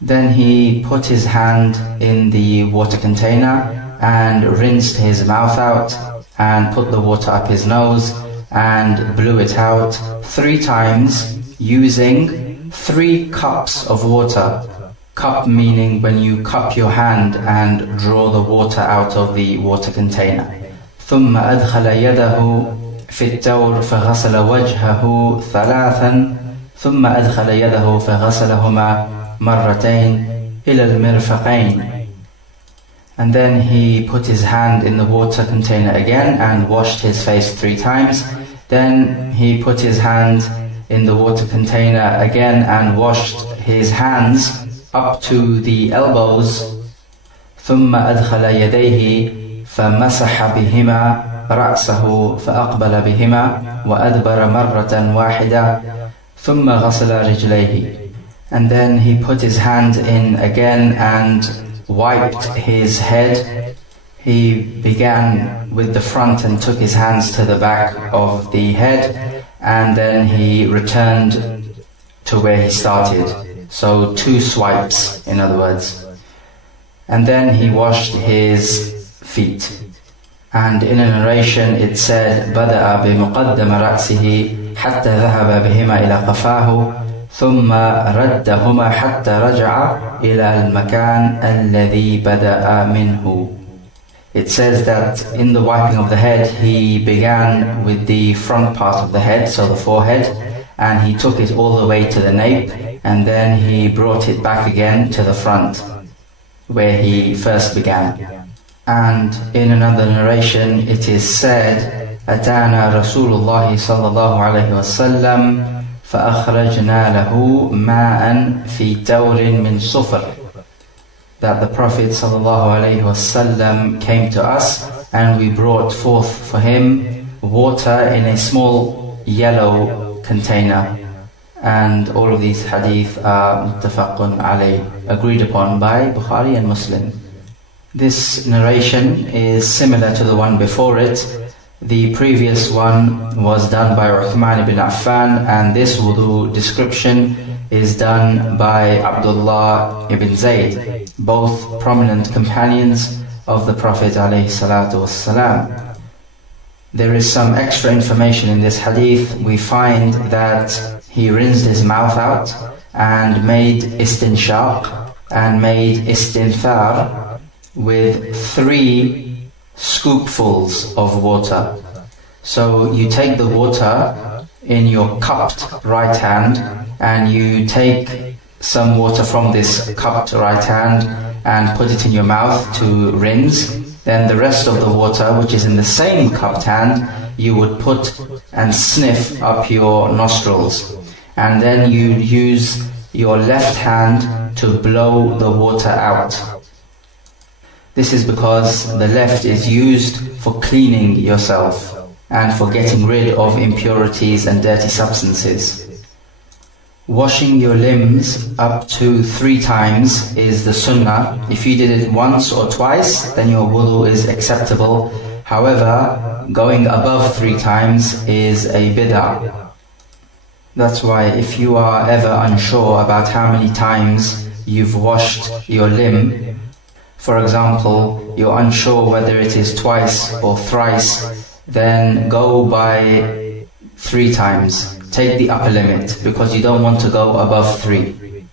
Then he put his hand in the water container and rinsed his mouth out and put the water up his nose and blew it out 3 times using 3 cups of water. Cup meaning when you cup your hand and draw the water out of the water container. ثُمَّ أَدْخَلَ يَدَهُ فِي التَّوْرِ فَغَسَلَ وَجْهَهُ ثَلَاثًا ثُمَّ أَدْخَلَ يَدَهُ فَغَسَلَهُمَا مَرَّتَيْنِ إِلَى الْمِرْفَقَيْنِ. And then he put his hand in the water container again and washed his face 3 times. Then he put his hand in the water container again and washed his hands up to the elbows. ثُمَّ أَدْخَلَ يَدَيْهِ فَمَسَحَ بِهِمَا رَأْسَهُ فَأَقْبَلَ بِهِمَا وَأَدْبَرَ مَرَّةً وَاحِدَةً ثُمَّ غَسَلَ رِجْلَيْهِ. And then he put his hand in again and wiped his head. He began with the front and took his hands to the back of the head, and then he returned to where he started. So 2 swipes, in other words. And then he washed his feet. And in a narration it said, بدأ بمقدم رأسه حتى ذهب بهما إلى قفاه ثم ردهما حتى رجع إلى المكان الذي بدأ منه. It says that in the wiping of the head, he began with the front part of the head, so the forehead, and he took it all the way to the nape, and then he brought it back again to the front, where he first began. And in another narration it is said, أتانا رسول الله صلى الله عليه وسلم فأخرجنا له ماء في تور من صفر. That the Prophet ﷺ came to us and we brought forth for him water in a small yellow container. And all of these hadith are muttafaqun alayh, agreed upon by Bukhari and Muslim. This narration is similar to the one before it. The previous one was done by Uthman ibn Affan, and this wudu description is done by Abdullah ibn Zayd, both prominent companions of the Prophet ﷺ. There is some extra information in this hadith. We find that he rinsed his mouth out and made istinshaq and made istinthar with 3 scoopfuls of water. So you take the water in your cupped right hand and you take some water from this cupped right hand and put it in your mouth to rinse. Then the rest of the water, which is in the same cupped hand, you would put and sniff up your nostrils. And then you use your left hand to blow the water out. This is because the left is used for cleaning yourself and for getting rid of impurities and dirty substances. Washing your limbs up to 3 times is the sunnah. If you did it once or twice, then your wudu is acceptable. However, going above 3 times is a bid'ah. That's why if you are ever unsure about how many times you've washed your limb, for example, you're unsure whether it is twice or thrice, then go by 3 times. Take the upper limit, because you don't want to go above 3.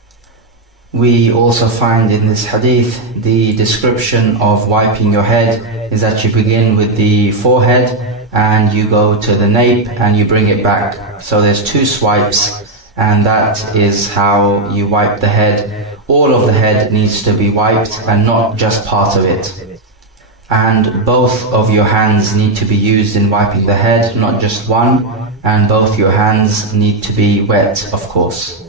We also find in this hadith the description of wiping your head is that you begin with the forehead and you go to the nape and you bring it back. So there's 2 swipes and that is how you wipe the head. All of the head needs to be wiped and not just part of it. And both of your hands need to be used in wiping the head, not just one, and both your hands need to be wet, of course.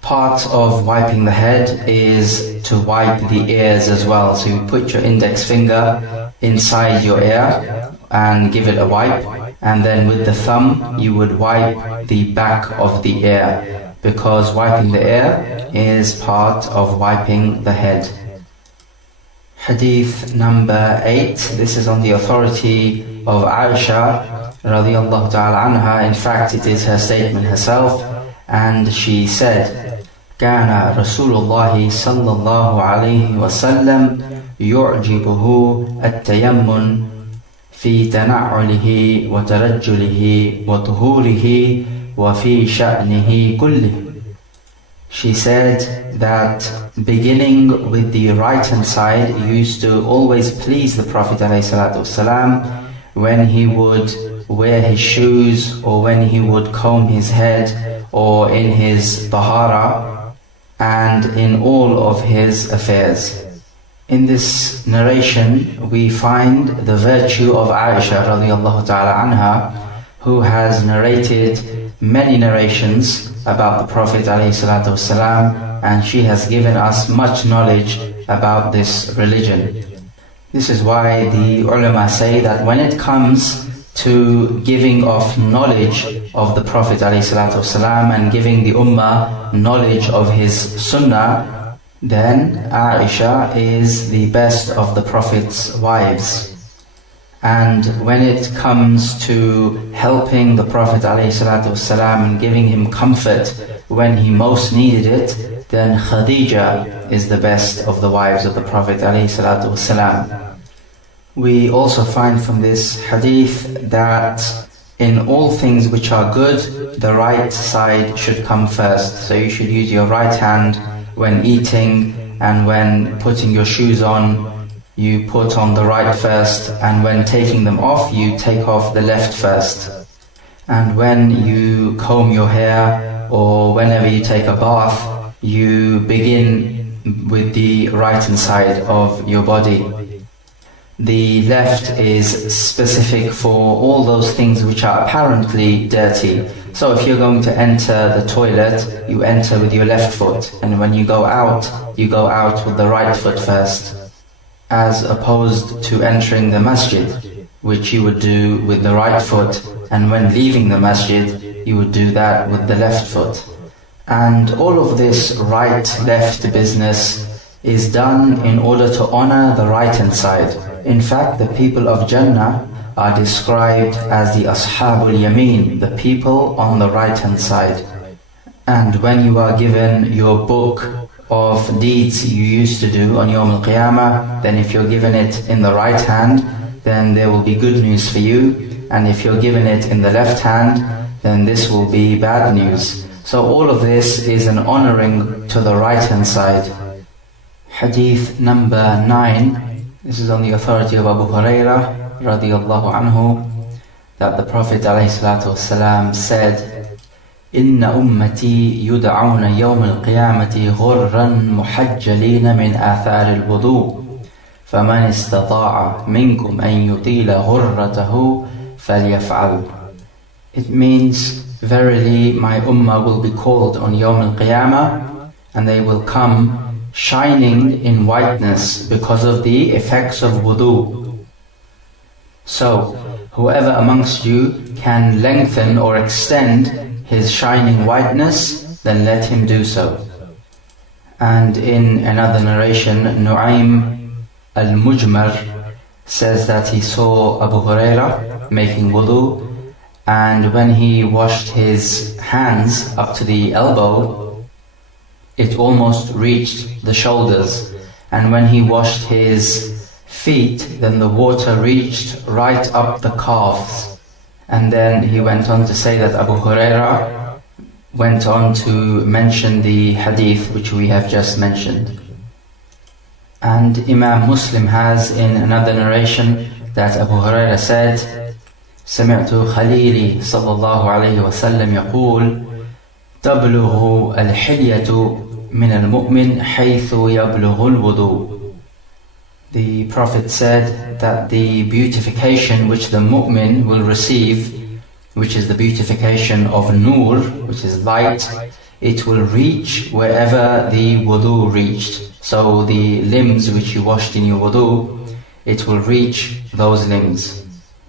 Part of wiping the head is to wipe the ears as well. So you put your index finger inside your ear and give it a wipe, and then with the thumb you would wipe the back of the ear, because wiping the ear is part of wiping the head. Hadith number 8. This is on the authority of Aisha radiyallahu ta'ala anha. In fact, it is her statement herself, and she said, كان رسول الله صلى الله عليه وسلم يعجبه التيمم في تنعله وترجله وطهوره وفي شأنه كله. She said that beginning with the right hand side used to always please the Prophet ﷺ when he would wear his shoes, or when he would comb his head, or in his tahara, and in all of his affairs. In this narration we find the virtue of Aisha radiyallahu ta'ala anha, who has narrated many narrations about the Prophet ﷺ, and she has given us much knowledge about this religion. This is why the ulama say that when it comes to giving of knowledge of the Prophet ﷺ and giving the ummah knowledge of his sunnah, then Aisha is the best of the Prophet's wives. And when it comes to helping the Prophet ﷺ and giving him comfort when he most needed it, then Khadija is the best of the wives of the Prophet ﷺ. We also find from this hadith that in all things which are good, the right side should come first. So you should use your right hand when eating, and when putting your shoes on, you put on the right first, and when taking them off, you take off the left first. And when you comb your hair, or whenever you take a bath, you begin with the right hand side of your body. The left is specific for all those things which are apparently dirty. So if you're going to enter the toilet, you enter with your left foot, and when you go out with the right foot first, as opposed to entering the masjid, which you would do with the right foot, and when leaving the masjid, you would do that with the left foot. And all of this right-left business is done in order to honor the right-hand side. In fact, the people of Jannah are described as the Ashabul Yameen, the people on the right-hand side. And when you are given your book of deeds you used to do on Yawm al-Qiyamah, then if you're given it in the right hand, then there will be good news for you. And if you're given it in the left hand, then this will be bad news. So all of this is an honoring to the right-hand side. Hadith number 9. This is on the authority of Abu Hurairah radiyallahu anhu, that the Prophet ﷺ said, إِنَّ أُمَّتِي يُدْعَوْنَ يَوْمَ الْقِيَامَةِ غُرًّا مُحَجَّلِينَ مِنْ آثَارِ الْوُضُوءِ فَمَنِ اسْتَطَاعَ مِنْكُمْ أَنْ يُطِيلَ غُرَّتَهُ فَلْيَفْعَلْ. It means, verily my ummah will be called on Yawm al-Qiyamah, and they will come shining in whiteness because of the effects of wudu. So, whoever amongst you can lengthen or extend his shining whiteness, then let him do so. And in another narration, Nu'aym al-Mujmar says that he saw Abu Hurairah making wudu, and when he washed his hands up to the elbow, it almost reached the shoulders, and when he washed his feet, then the water reached right up the calves. And then he went on to say that Abu Hurairah went on to mention the hadith which we have just mentioned. And Imam Muslim has in another narration that Abu Hurairah said, سمعت خليلي صلى الله عليه وسلم يقول تبلغ الحلية من المؤمن حيث يبلغ الوضوء. The Prophet said that the beautification which the mu'min will receive, which is the beautification of nur, which is light, it will reach wherever the wudu reached. So the limbs which you washed in your wudu, it will reach those limbs.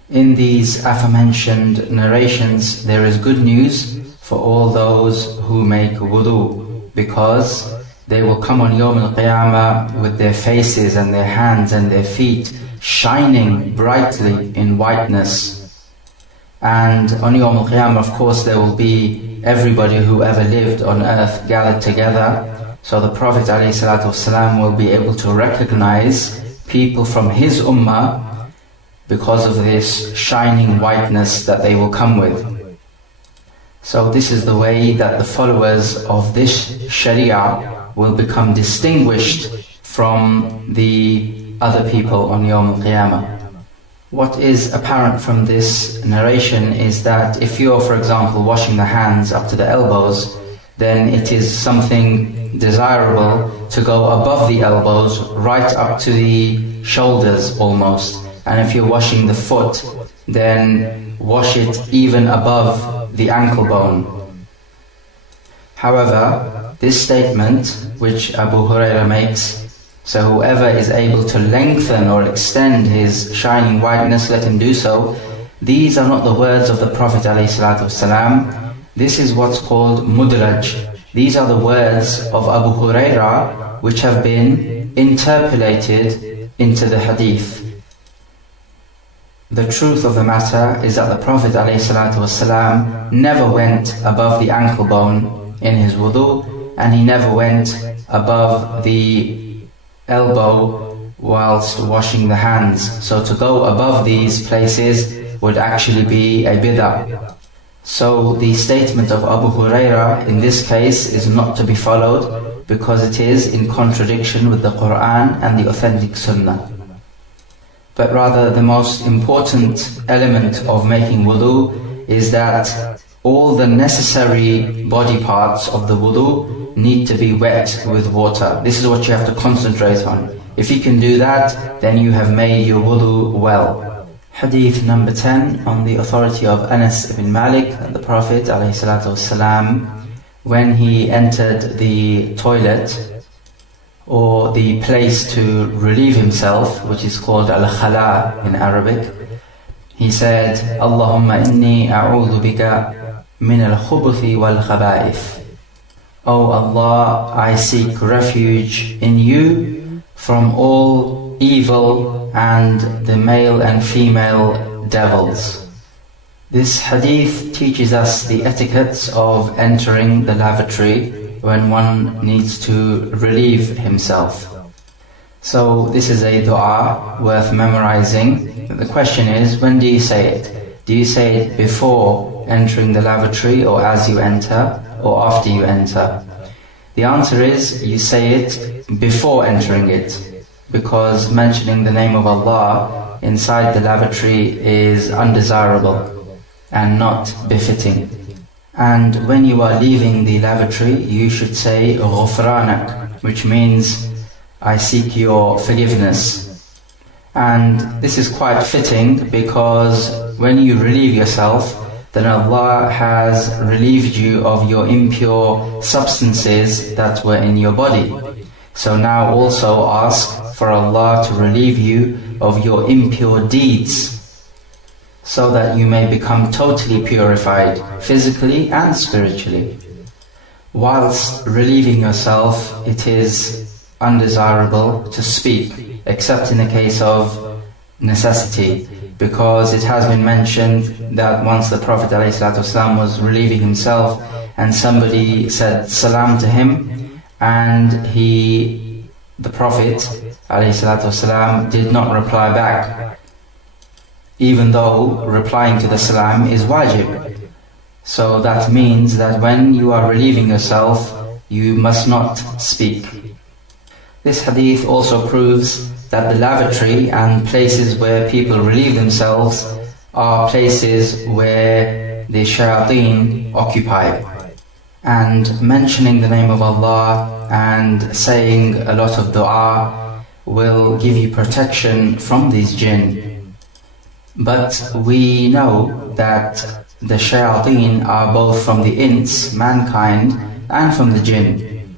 In these aforementioned narrations, there is good news for all those who make wudu, because they will come on Yawm al-Qiyamah with their faces and their hands and their feet shining brightly in whiteness. And on Yawm al-Qiyamah, of course, there will be everybody who ever lived on earth gathered together. So the Prophet ﷺ will be able to recognize people from his ummah because of this shining whiteness that they will come with. So this is the way that the followers of this Sharia will become distinguished from the other people on Yawm al-Qiyamah. What is apparent from this narration is that if you're, for example, washing the hands up to the elbows, then it is something desirable to go above the elbows, right up to the shoulders almost. And if you're washing the foot, then wash it even above the ankle bone. However, this statement which Abu Hurairah makes, so whoever is able to lengthen or extend his shining whiteness, let him do so, these are not the words of the Prophet ﷺ. This is what's called mudraj. These are the words of Abu Hurairah which have been interpolated into the hadith. The truth of the matter is that the Prophet ﷺ never went above the ankle bone in his wudu, and he never went above the elbow whilst washing the hands. So to go above these places would actually be a bid'ah. So the statement of Abu Hurairah in this case is not to be followed, because it is in contradiction with the Quran and the authentic Sunnah. But rather, the most important element of making wudu is that all the necessary body parts of the wudu need to be wet with water. This is what you have to concentrate on. If you can do that, then you have made your wudu well. Hadith number 10, on the authority of Anas ibn Malik, that the Prophet ﷺ, when he entered the toilet, or the place to relieve himself, which is called al-khala in Arabic, he said, Allahumma inni a'udhu bika min al-khubuthi wal-khaba'ith. O Allah, I seek refuge in you from all evil and the male and female devils. This hadith teaches us the etiquettes of entering the lavatory when one needs to relieve himself. So this is a dua worth memorizing. The question is, when do you say it? Do you say it before entering the lavatory, or as you enter, or after you enter? The answer is, you say it before entering it, because mentioning the name of Allah inside the lavatory is undesirable and not befitting. And when you are leaving the lavatory, you should say Ghufranak, which means I seek your forgiveness. And this is quite fitting, because when you relieve yourself, then Allah has relieved you of your impure substances that were in your body. So now also ask for Allah to relieve you of your impure deeds, so that you may become totally purified, physically and spiritually. Whilst relieving yourself, it is undesirable to speak, except in the case of necessity, because it has been mentioned that once the Prophet ﷺ was relieving himself and somebody said salam to him, and the Prophet ﷺ did not reply back, even though replying to the salam is wajib. So that means that when you are relieving yourself, you must not speak. This hadith also proves that the lavatory and places where people relieve themselves are places where the shayateen occupy. And mentioning the name of Allah and saying a lot of dua will give you protection from these jinn. But we know that the shayateen are both from the ins, mankind, and from the jinn.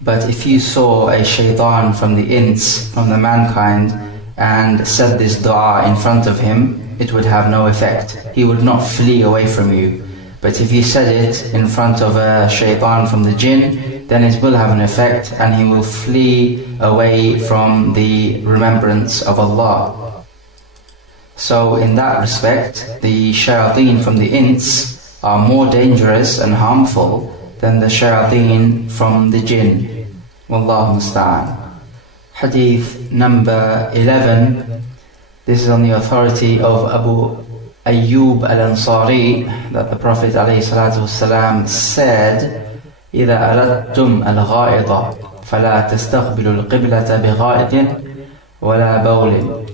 But if you saw a shaitan from the ins, from the mankind, and said this dua in front of him, it would have no effect. He would not flee away from you. But if you said it in front of a shaitan from the jinn, then it will have an effect and he will flee away from the remembrance of Allah. So in that respect, the shayateen from the ins are more dangerous and harmful than the shayateen from the jinn. Wallahu musta'an. Hadith number 11. This is on the authority of Abu Ayyub Al-Ansari, that the Prophet ﷺ said, إذا أردتم الغائط فلا تستقبلوا القبلة بغائط ولا بول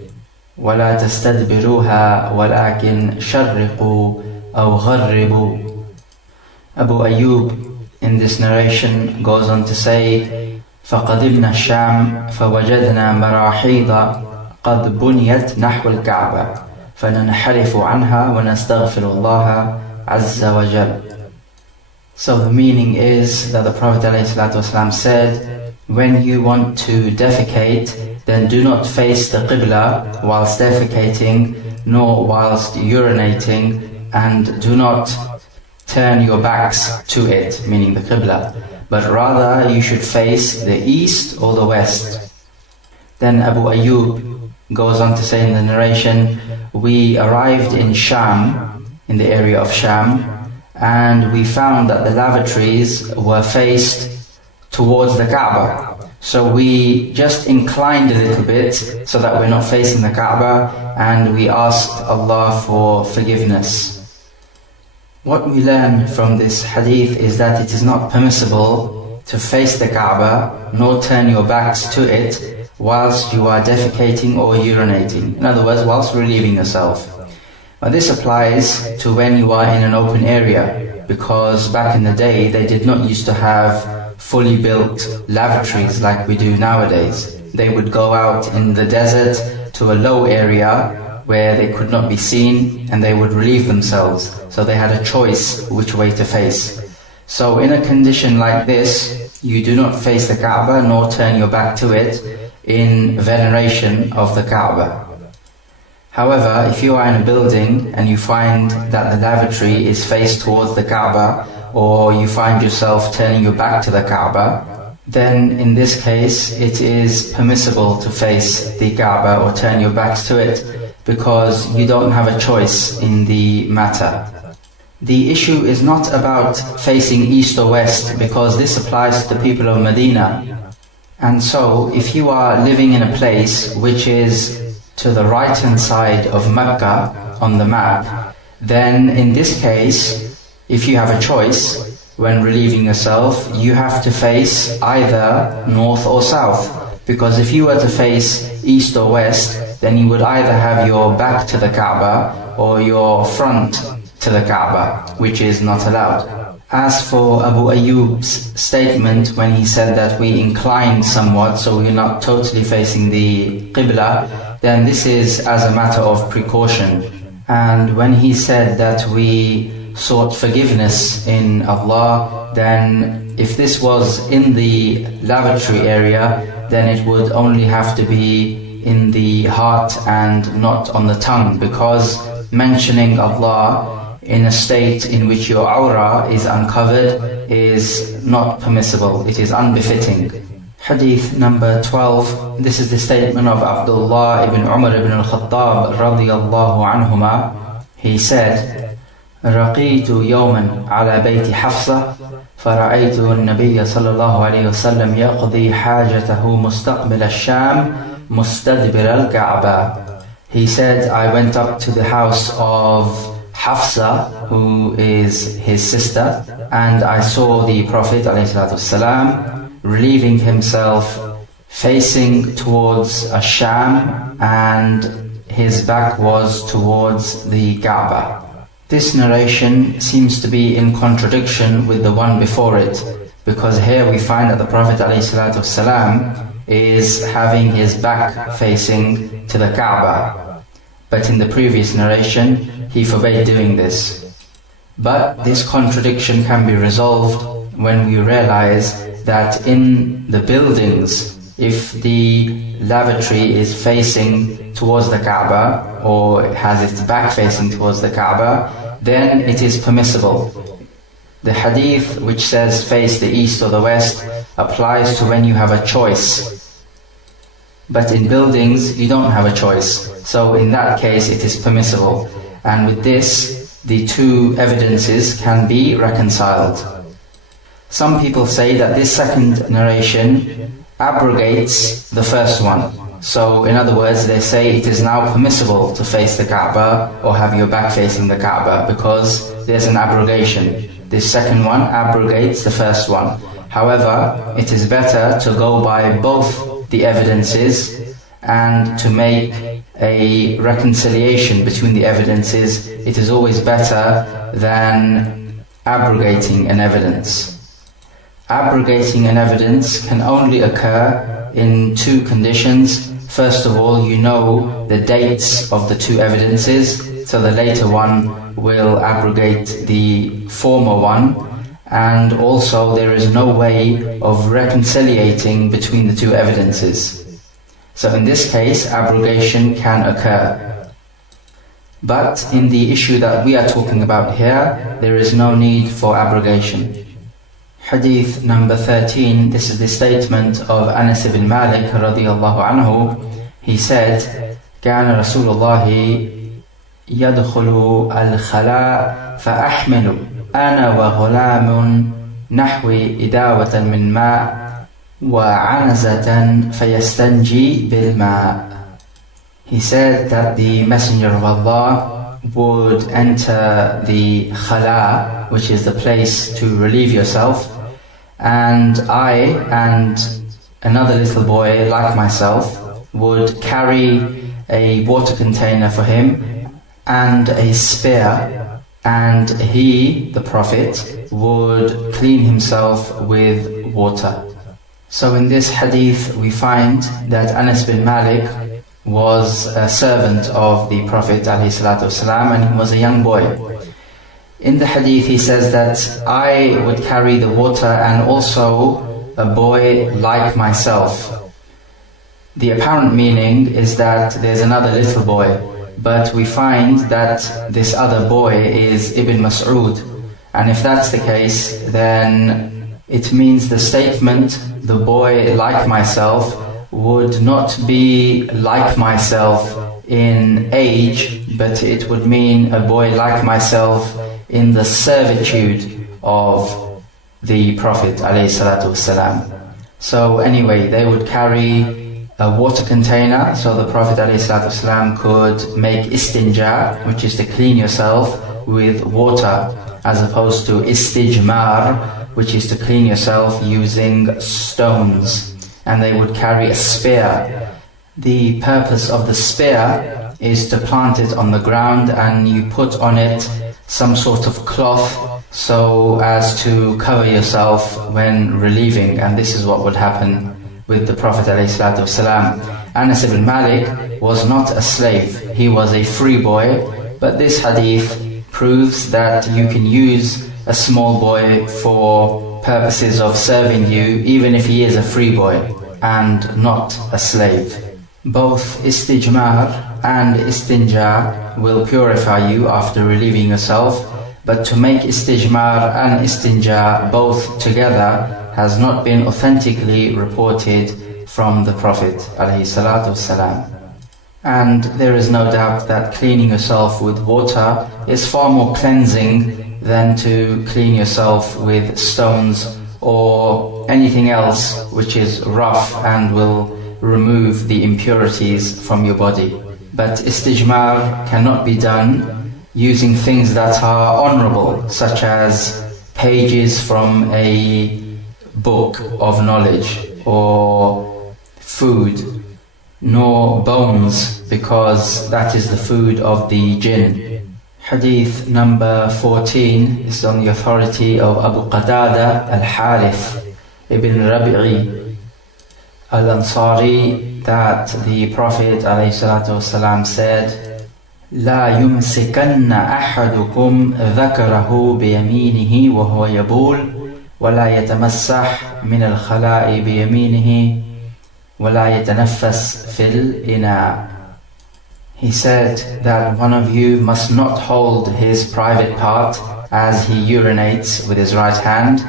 ولا تستدبروها ولكن شرقوا أو غربوا. Abu Ayyub in this narration goes on to say, فقدمنا الشام فوجدنا مراحيض قد بنيت نحو الكعبة فننحرف عنها ونستغفر الله عز وجل. So the meaning is that the Prophet ﷺ said, when you want to defecate, then do not face the Qibla whilst defecating, nor whilst urinating, and do not turn your backs to it, meaning the Qibla, but rather you should face the east or the west. Then Abu Ayyub goes on to say in the narration, we arrived in Sham, in the area of Sham, and we found that the lavatories were faced towards the Kaaba. So we just inclined a little bit so that we're not facing the Kaaba, and we asked Allah for forgiveness. What we learn from this hadith is that it is not permissible to face the Kaaba nor turn your backs to it whilst you are defecating or urinating. In other words, whilst relieving yourself. Now this applies to when you are in an open area, because back in the day they did not used to have fully built lavatories like we do nowadays. They would go out in the desert to a low area where they could not be seen, and they would relieve themselves. So they had a choice which way to face. So in a condition like this, you do not face the Kaaba nor turn your back to it in veneration of the Kaaba. However, if you are in a building and you find that the lavatory is faced towards the Kaaba, or you find yourself turning your back to the Kaaba, then in this case it is permissible to face the Kaaba or turn your backs to it, because you don't have a choice in the matter. The issue is not about facing east or west, because this applies to the people of Medina. And so, if you are living in a place which is to the right hand side of Mecca on the map, then in this case, if you have a choice when relieving yourself, you have to face either north or south. Because if you were to face east or west, then you would either have your back to the Kaaba or your front to the Kaaba, which is not allowed. As for Abu Ayyub's statement when he said that we inclined somewhat, so we're not totally facing the Qibla, then this is as a matter of precaution. And when he said that we sought forgiveness in Allah, then if this was in the lavatory area, then it would only have to be in the heart and not on the tongue, because mentioning Allah in a state in which your awrah is uncovered is not permissible, it is unbefitting. Hadith number 12, this is the statement of Abdullah ibn Umar ibn al-Khattab radiyallahu anhuma. He said, رقيت يوما على بيت حفصة فرأيت النبي صلى الله عليه وسلم يقضي حاجته مستقبل الشام مستدبر الكعبة. He said, I went up to the house of Hafsa, who is his sister, and I saw the Prophet ﷺ relieving himself facing towards a Sham, and his back was towards the Kaaba. This narration seems to be in contradiction with the one before it, because here we find that the Prophet ﷺ is having his back facing to the Kaaba, but in the previous narration he forbade doing this. But this contradiction can be resolved when we realize that in the buildings, if the lavatory is facing towards the Kaaba, or it has its back facing towards the Kaaba, then it is permissible. The hadith which says face the east or the west applies to when you have a choice. But in buildings you don't have a choice, so in that case it is permissible. And with this, the two evidences can be reconciled. Some people say that this second narration abrogates the first one. So in other words, they say it is now permissible to face the Kaaba or have your back facing the Kaaba because there's an abrogation. This second one abrogates the first one. However, it is better to go by both the evidences and to make a reconciliation between the evidences. It is always better than abrogating an evidence. Abrogating an evidence can only occur in two conditions. First of all, you know the dates of the two evidences, so the later one will abrogate the former one, and also there is no way of reconciliating between the two evidences. So in this case, abrogation can occur. But in the issue that we are talking about here, there is no need for abrogation. Hadith number 13, this is the statement of Anas ibn Malik radiyallahu anhu. He said, كان رسول الله يدخل الخلاء فأحمل أنا وغلام نحو إداوة من ماء وعنزة فيستنجي بالماء. He said that the Messenger of Allah would enter the khala, which is the place to relieve yourself, and I and another little boy like myself would carry a water container for him and a spear, and he, the Prophet, would clean himself with water. So in this hadith we find that Anas bin Malik was a servant of the Prophet ﷺ, and he was a young boy. In the hadith he says that I would carry the water and also a boy like myself. The apparent meaning is that there's another little boy, but we find that this other boy is Ibn Mas'ud, and if that's the case, then it means the statement, the boy like myself, would not be like myself in age, but it would mean a boy like myself in the servitude of the Prophet ﷺ. So anyway, they would carry a water container so the Prophet ﷺ could make istinja, which is to clean yourself with water, as opposed to istijmar, which is to clean yourself using stones. And they would carry a spear. The purpose of the spear is to plant it on the ground, and you put on it some sort of cloth so as to cover yourself when relieving, and this is what would happen with the Prophet ﷺ. Anas ibn Malik was not a slave, he was a free boy, but this hadith proves that you can use a small boy for purposes of serving you, even if he is a free boy and not a slave. Both istijmar and istinja will purify you after relieving yourself, but to make istijmar and istinja both together has not been authentically reported from the Prophet ﷺ. And there is no doubt that cleaning yourself with water is far more cleansing than to clean yourself with stones or anything else which is rough and will remove the impurities from your body. But istijmar cannot be done using things that are honorable, such as pages from a book of knowledge or food, nor bones, because that is the food of the jinn. Hadith number 14 is on the authority of Abu Qatada Al-Harith ibn Rabi'i Al-Ansari that the Prophet ﷺ said, لا يمسكن أحدكم ذكره بيمينه وهو يبول ولا يتمسح من الخلاء بيمينه ولا يتنفس في الإناء. He said that one of you must not hold his private part as he urinates with his right hand,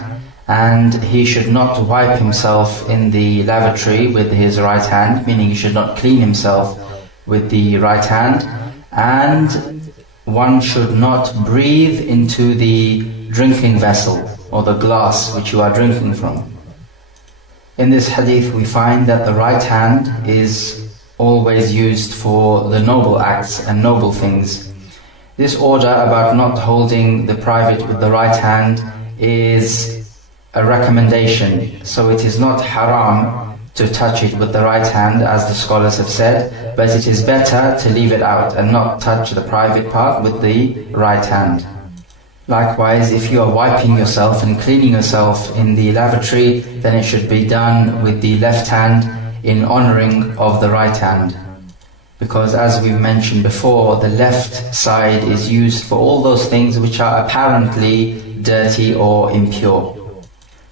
and he should not wipe himself in the lavatory with his right hand, meaning he should not clean himself with the right hand, and one should not breathe into the drinking vessel or the glass which you are drinking from. In this hadith we find that the right hand is always used for the noble acts and noble things. This order about not holding the private with the right hand is a recommendation, so it is not haram to touch it with the right hand as the scholars have said, but it is better to leave it out and not touch the private part with the right hand. Likewise, if you are wiping yourself and cleaning yourself in the lavatory, then it should be done with the left hand in honoring of the right hand. Because as we've mentioned before, the left side is used for all those things which are apparently dirty or impure.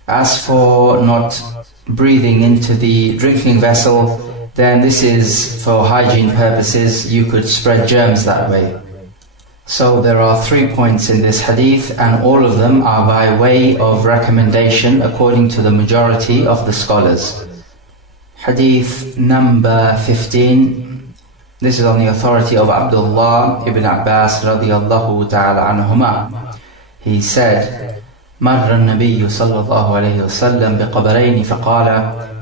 As for not breathing into the drinking vessel, then this is for hygiene purposes. You could spread germs that way. So there are 3 points in this hadith, and all of them are by way of recommendation according to the majority of the scholars. Hadith number 15. This is on the authority of Abdullah ibn Abbas radiyallahu ta'ala anhuma. He said, مر النبي صلى الله عليه وسلم بقبرين فقال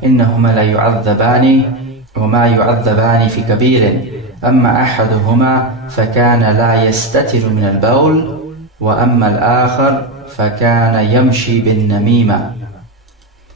إنهما لا يعذبان وما يعذبان في كبير أما أحدهما فكان لا يستتر من البول وأما الآخر فكان يمشي بالنميمة.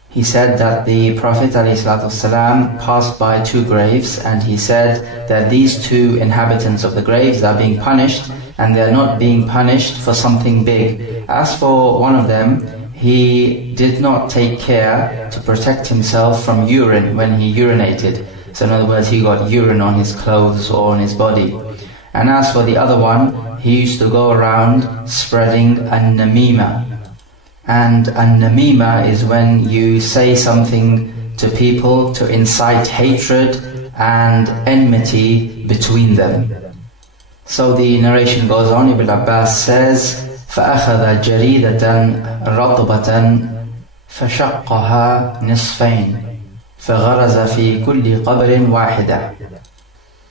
He said that the Prophet ﷺ passed by 2 graves, and he said that these 2 inhabitants of the graves are being punished, and they are not being punished for something big. As for one of them, he did not take care to protect himself from urine when he urinated. So in other words, he got urine on his clothes or on his body. And as for the other one, he used to go around spreading an-namima. And an-namima is when you say something to people to incite hatred and enmity between them. So the narration goes on. Ibn Abbas says, فَأَخَذَ جَرِيدَةً رَطْبَةً فَشَقَّهَا نِصْفَيْنِ فَغَرَزَ فِي كُلِّ قَبْرٍ وَاحِدَةٍ.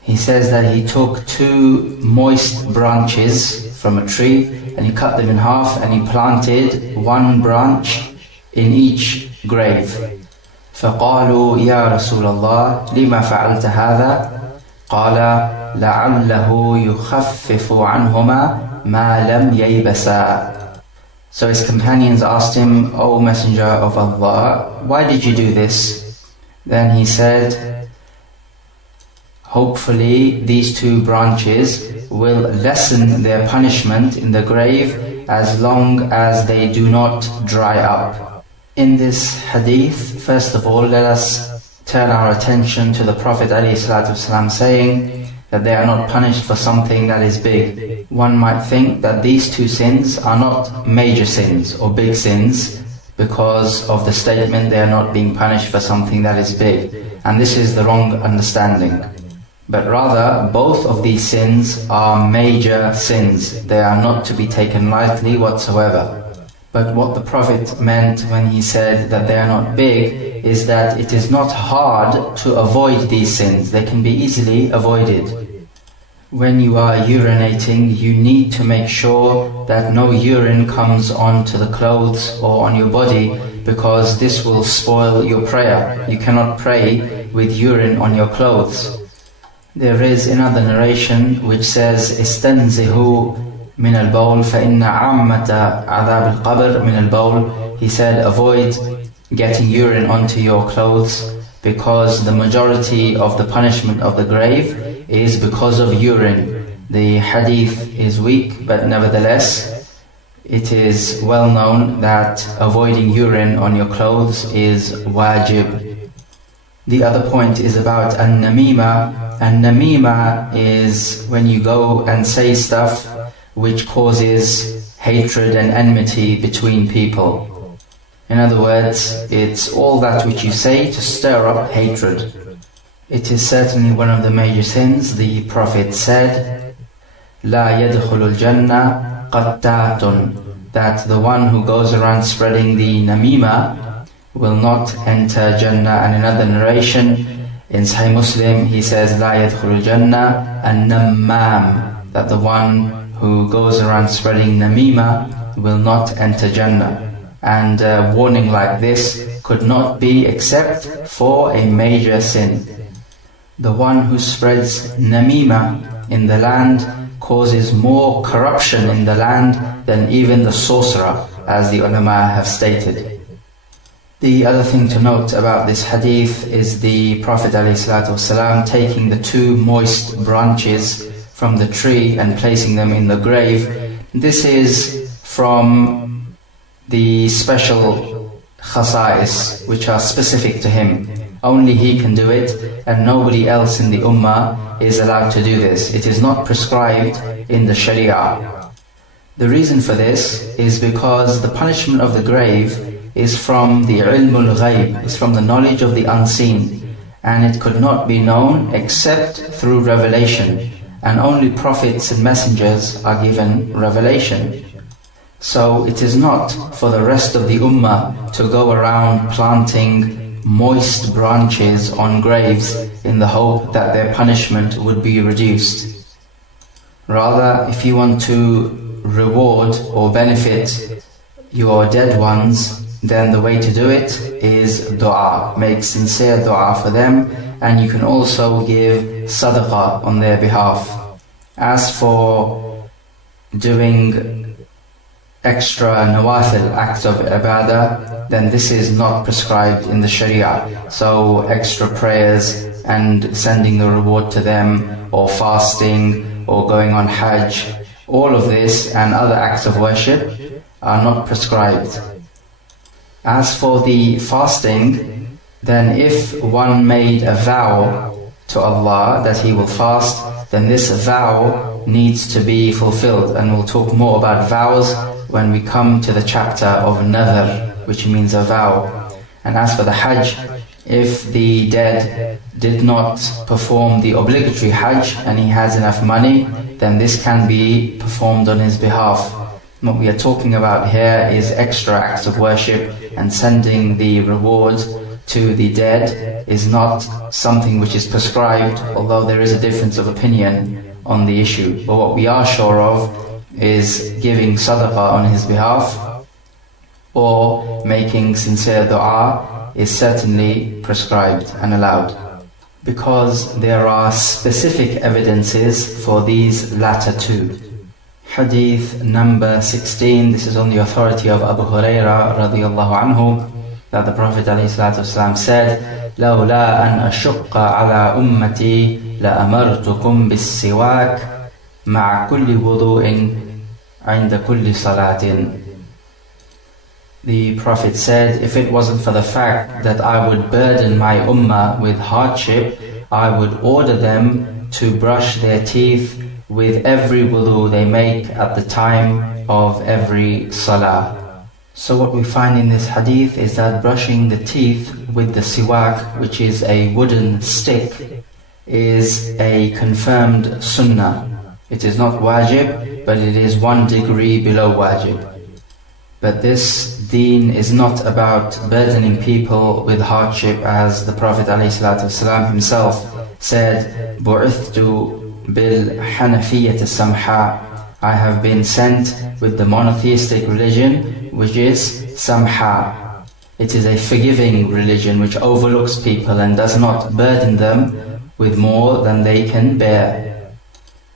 He says that he took 2 moist branches from a tree, and he cut them in half, and he planted 1 branch in each grave. فَقَالُوا يَا رَسُولَ اللَّهِ لِمَا فَعَلْتَ هَذَا؟ قَالَ لَعَلَّهُ يُخَفِّفُ عَنْهُمَا مَا لَمْ يَيْبَسَا. So his companions asked him, O Messenger of Allah, why did you do this? Then he said, hopefully these 2 branches will lessen their punishment in the grave as long as they do not dry up. In this hadith, first of all, let us turn our attention to the Prophet ﷺ saying that they are not punished for something that is big. One might think that these 2 sins are not major sins or big sins because of the statement they are not being punished for something that is big. And this is the wrong understanding. But rather, both of these sins are major sins. They are not to be taken lightly whatsoever. But what the Prophet meant when he said that they are not big is that it is not hard to avoid these sins. They can be easily avoided. When you are urinating, you need to make sure that no urine comes onto the clothes or on your body, because this will spoil your prayer. You cannot pray with urine on your clothes. There is another narration which says, "Istanzihu min al-bawl fa inna ammata adhab al-qabr min al-bawl." He said, avoid getting urine onto your clothes, because the majority of the punishment of the grave is because of urine. The hadith is weak, but nevertheless it is well known that avoiding urine on your clothes is wajib. The other point is about an-namima. An-namima is when you go and say stuff which causes hatred and enmity between people. In other words, it's all that which you say to stir up hatred. It is certainly one of the major sins. The Prophet said, "La yadkhulul jannah qattatun," that the one who goes around spreading the namima will not enter Jannah. And in another narration in Sahih Muslim, he says, "La yadkhulul jannah an-nammam," that the one who goes around spreading namima will not enter Jannah. And a warning like this could not be except for a major sin. The one who spreads namima in the land causes more corruption in the land than even the sorcerer, as the ulama have stated. The other thing to note about this hadith is the Prophet ﷺ taking the two moist branches from the tree and placing them in the grave. This is from the special khasa'is which are specific to him. Only he can do it, and nobody else in the ummah is allowed to do this. It is not prescribed in the Sharia. The reason for this is because the punishment of the grave is from the ilmul ghaib, is from the knowledge of the unseen, and it could not be known except through revelation, and only prophets and messengers are given revelation. So it is not for the rest of the ummah to go around planting moist branches on graves in the hope that their punishment would be reduced. Rather, if you want to reward or benefit your dead ones, then the way to do it is dua. Make sincere dua for them, and you can also give sadaqah on their behalf. As for doing extra nawafil, acts of ibadah, then this is not prescribed in the Sharia. So extra prayers and sending the reward to them, or fasting, or going on hajj, all of this and other acts of worship are not prescribed. As for the fasting, then if one made a vow to Allah that he will fast, then this vow needs to be fulfilled, and we'll talk more about vows when we come to the chapter of nadhr, which means a vow. And as for the hajj, if the dead did not perform the obligatory hajj and he has enough money, then this can be performed on his behalf. What we are talking about here is extra acts of worship, and sending the reward to the dead is not something which is prescribed, although there is a difference of opinion on the issue. But what we are sure of is giving sadaqah on his behalf, or making sincere dua is certainly prescribed and allowed, because there are specific evidences for these latter two. Hadith number 16, this is on the authority of Abu Hurairah radiyallahu anhu, that the Prophet ﷺ said, لَوْلَا أَنْ أَشُقَّ عَلَىٰ أُمَّتِي لَأَمَرْتُكُمْ بِالسِّوَاكِ مَعَ كُلِّ وُضُوءٍ عِنْدَ كُلِّ صَلَاةٍ. The Prophet said, if it wasn't for the fact that I would burden my ummah with hardship, I would order them to brush their teeth with every wudu they make at the time of every salah. So what we find in this hadith is that brushing the teeth with the siwak, which is a wooden stick, is a confirmed sunnah. It is not wajib, but it is 1 degree below wajib. But this deen is not about burdening people with hardship, as the Prophet ﷺ himself said, بُعِثْتُ بِالْحَنَفِيَّةِ السَّمْحَةِ, I have been sent with the monotheistic religion, which is samha. It is a forgiving religion which overlooks people and does not burden them with more than they can bear.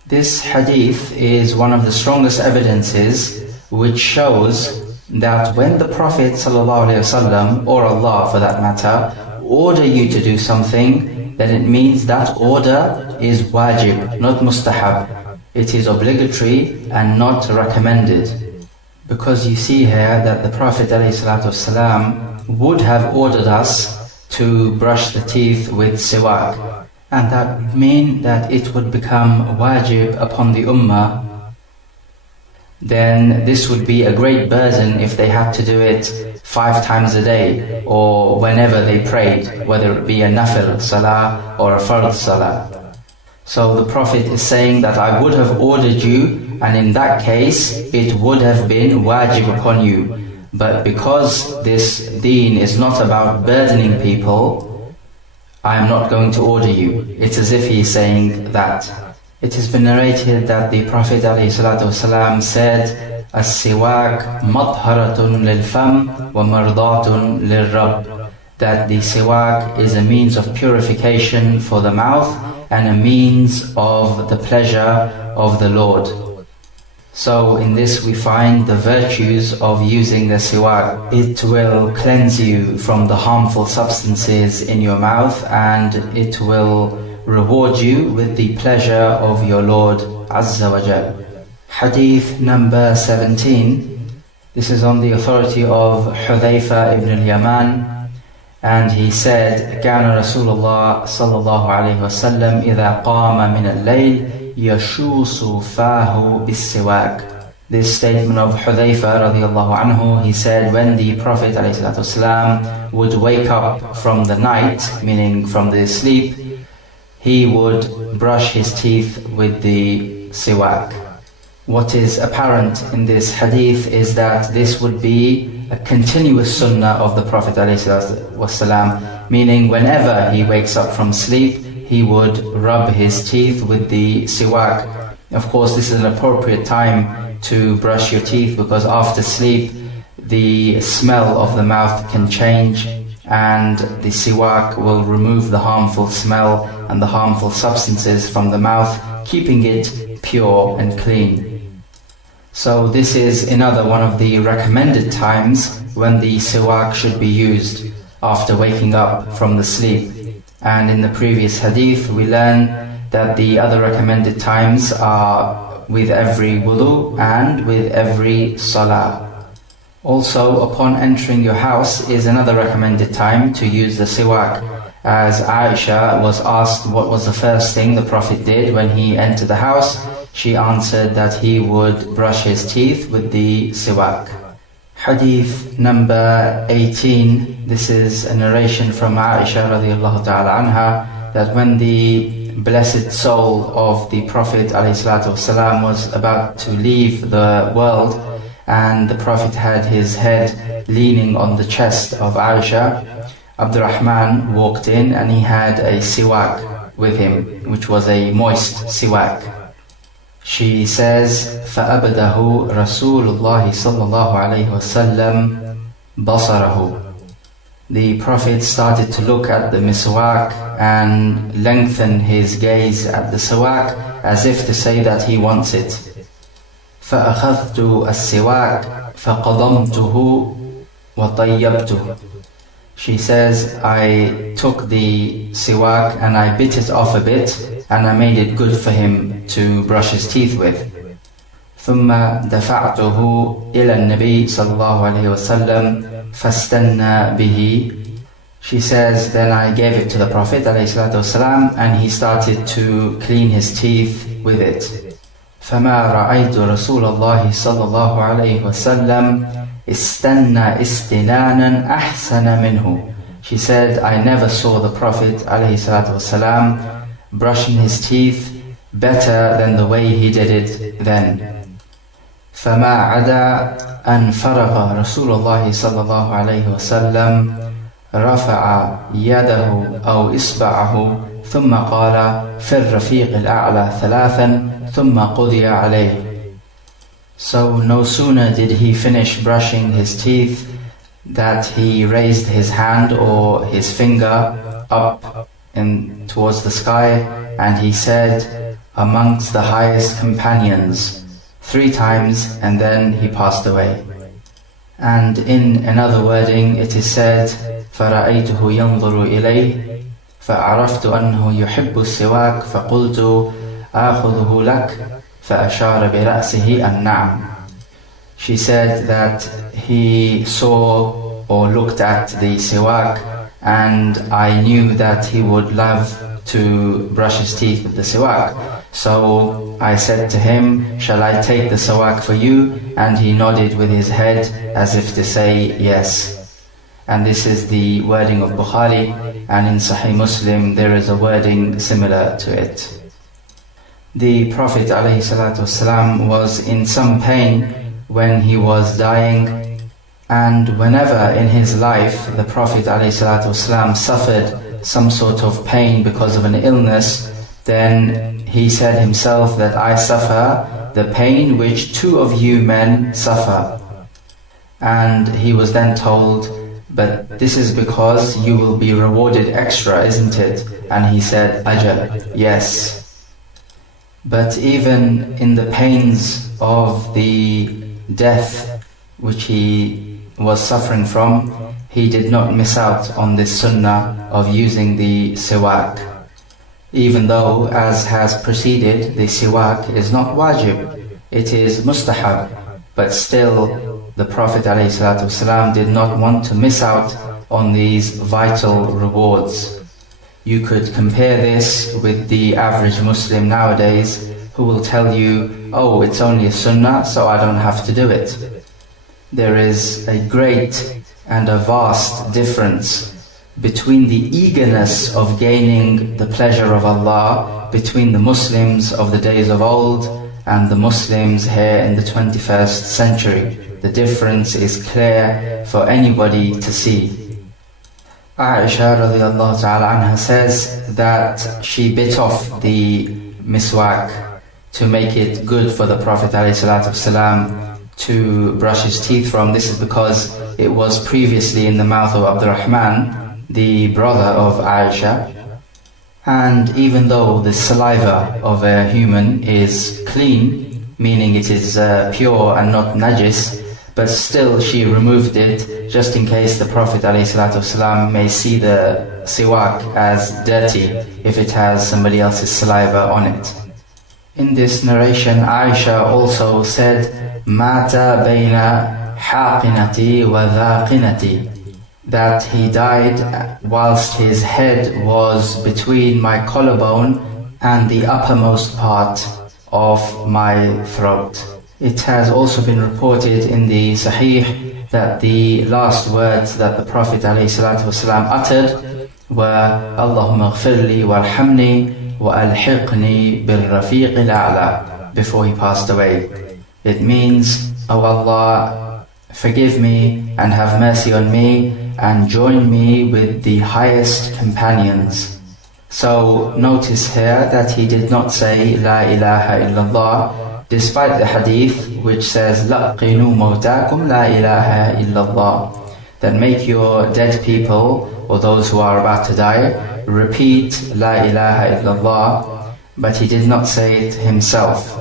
This hadith is one of the strongest evidences which shows that when the Prophet ﷺ, or Allah for that matter, order you to do something, then it means that order is wajib, not mustahab. It is obligatory and not recommended. Because you see here that the Prophet ﷺ would have ordered us to brush the teeth with siwak, and that would mean that it would become wajib upon the ummah. Then this would be a great burden if they had to do it 5 times a day or whenever they prayed, whether it be a nafil salah or a fard salah. So the Prophet is saying that I would have ordered you, and in that case it would have been wajib upon you. But because this deen is not about burdening people, I am not going to order you. It's as if he is saying that. It has been narrated that the Prophet ﷺ said, "As-siwak madharatun lil-fam wa mardatun lil-rabb," that the siwak is a means of purification for the mouth and a means of the pleasure of the Lord. So in this we find the virtues of using the siwak. It will cleanse you from the harmful substances in your mouth, and it will reward you with the pleasure of your Lord Azza wa Jal. Hadith number 17. This is on the authority of Hudhayfa ibn al-Yaman, and he said, كان رسول الله صلى الله عليه وسلم إذا قام من الليل يشوص فاه بالسواك. This statement of Hudhayfa radiallahu anhu, he said when the Prophet ﷺ would wake up from the night, meaning from the sleep, he would brush his teeth with the siwak. What is apparent in this hadith is that this would be a continuous sunnah of the Prophet ﷺ, meaning whenever he wakes up from sleep, he would rub his teeth with the siwak. Of course, this is an appropriate time to brush your teeth, because after sleep the smell of the mouth can change, and the siwak will remove the harmful smell and the harmful substances from the mouth, keeping it pure and clean. So this is another one of the recommended times when the siwak should be used after waking up from the sleep. And in the previous hadith we learn that the other recommended times are with every wudu and with every salah. Also, upon entering your house is another recommended time to use the siwak, as Aisha was asked what was the first thing the Prophet did when he entered the house. She answered that he would brush his teeth with the siwak. Hadith number 18. This is a narration from Aisha radiallahu ta'ala anha, that when the blessed soul of the Prophet ﷺ was about to leave the world, and the Prophet had his head leaning on the chest of Aisha, Abdurrahman walked in and he had a siwak with him, which was a moist siwak. She says, فَأَبْدَهُ رَسُولُ اللَّهِ صَلَّى اللَّهُ عَلَيْهِ وَسَلَّمْ بَصَرَهُ. The Prophet started to look at the miswak and lengthen his gaze at the siwak, as if to say that he wants it. فَأَخَذْتُ السِّوَاكَ فَقَضَمْتُهُ وَطَيَّبْتُهُ. She says, I took the siwak and I bit it off a bit, and I made it good for him to brush his teeth with. ثُمَّ دَفَعْتُهُ إِلَى النَّبِيِّ صَلَّى اللَّهُ عَلَيْهِ وَسَلَّمْ فَاسْتَنَّى بِهِ. She says, then I gave it to the Prophet ﷺ, and he started to clean his teeth with it. فَمَا رَأَيْتُ رَسُولَ اللَّهِ صَلَّى اللَّهُ عَلَيْهِ وَسَلَّمْ استنى استنانا أحسن منه. She said, I never saw the Prophet ﷺ brushing his teeth better than the way he did it then. فما عدا أن فرغ رسول الله صلى الله عليه وسلم رفع يده أو إصبعه ثم قال في الرفيق الأعلى ثلاثا ثم قضي عليه. So no sooner did he finish brushing his teeth that he raised his hand or his finger up in towards the sky, and he said, amongst the highest companions, 3 times, and then he passed away. And in another wording it is said, فَرَأَيْتُهُ يَنْظُرُ إِلَيْهِ فَعَرَفْتُ أَنَّهُ يُحِبُّ السِّوَاكَ فَقُلْتُ آخُذُهُ لَكَ. فأشار برأسه النعم. She said that he saw or looked at the siwak, and I knew that he would love to brush his teeth with the siwak. So I said to him, shall I take the siwak for you? And he nodded with his head as if to say yes. And this is the wording of Bukhari, and in Sahih Muslim there is a wording similar to it. The Prophet ﷺ was in some pain when he was dying, and whenever in his life the Prophet ﷺ suffered some sort of pain because of an illness, then he said himself that I suffer the pain which two of you men suffer. And he was then told, but this is because you will be rewarded extra, isn't it? And he said, Ajal, yes. But even in the pains of the death which he was suffering from, he did not miss out on this sunnah of using the siwak. Even though, as has preceded, the siwak is not wajib, it is mustahab, but still the Prophet ﷺ did not want to miss out on these vital rewards. You could compare this with the average Muslim nowadays, who will tell you, oh, it's only a sunnah, so I don't have to do it. There is a great and a vast difference between the eagerness of gaining the pleasure of Allah between the Muslims of the days of old and the Muslims here in the 21st century. The difference is clear for anybody to see. Aisha radiallahu ta'ala anha says that she bit off the miswak to make it good for the Prophet ﷺ to brush his teeth from. This is because it was previously in the mouth of Abd al-Rahman, the brother of Aisha. And even though the saliva of a human is clean, meaning it is pure and not najis, but still she removed it just in case the Prophet ﷺ may see the siwak as dirty if it has somebody else's saliva on it. In this narration, Aisha also said, Mata bayna haqinati wa dhaqinati, that he died whilst his head was between my collarbone and the uppermost part of my throat. It has also been reported in the Sahih that the last words that the Prophet ﷺ uttered were, Allahumma ghfirli warhamni wa alhiqni bil rafiq al-a'la, before he passed away. It means, O Allah, forgive me and have mercy on me and join me with the highest companions. So notice here that he did not say La ilaha illallah, despite the hadith which says laqinu mawtakum la ilaha illallah, that make your dead people or those who are about to die repeat La ilaha illallah, but he did not say it himself.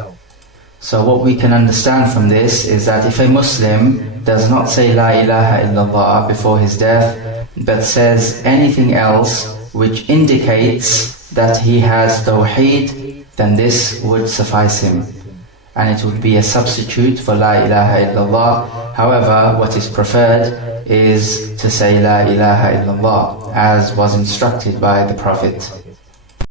So what we can understand from this is that if a Muslim does not say La ilaha illallah before his death, but says anything else which indicates that he has tawheed, then this would suffice him, and it would be a substitute for La ilaha illallah. However, what is preferred is to say La ilaha illallah, as was instructed by the Prophet.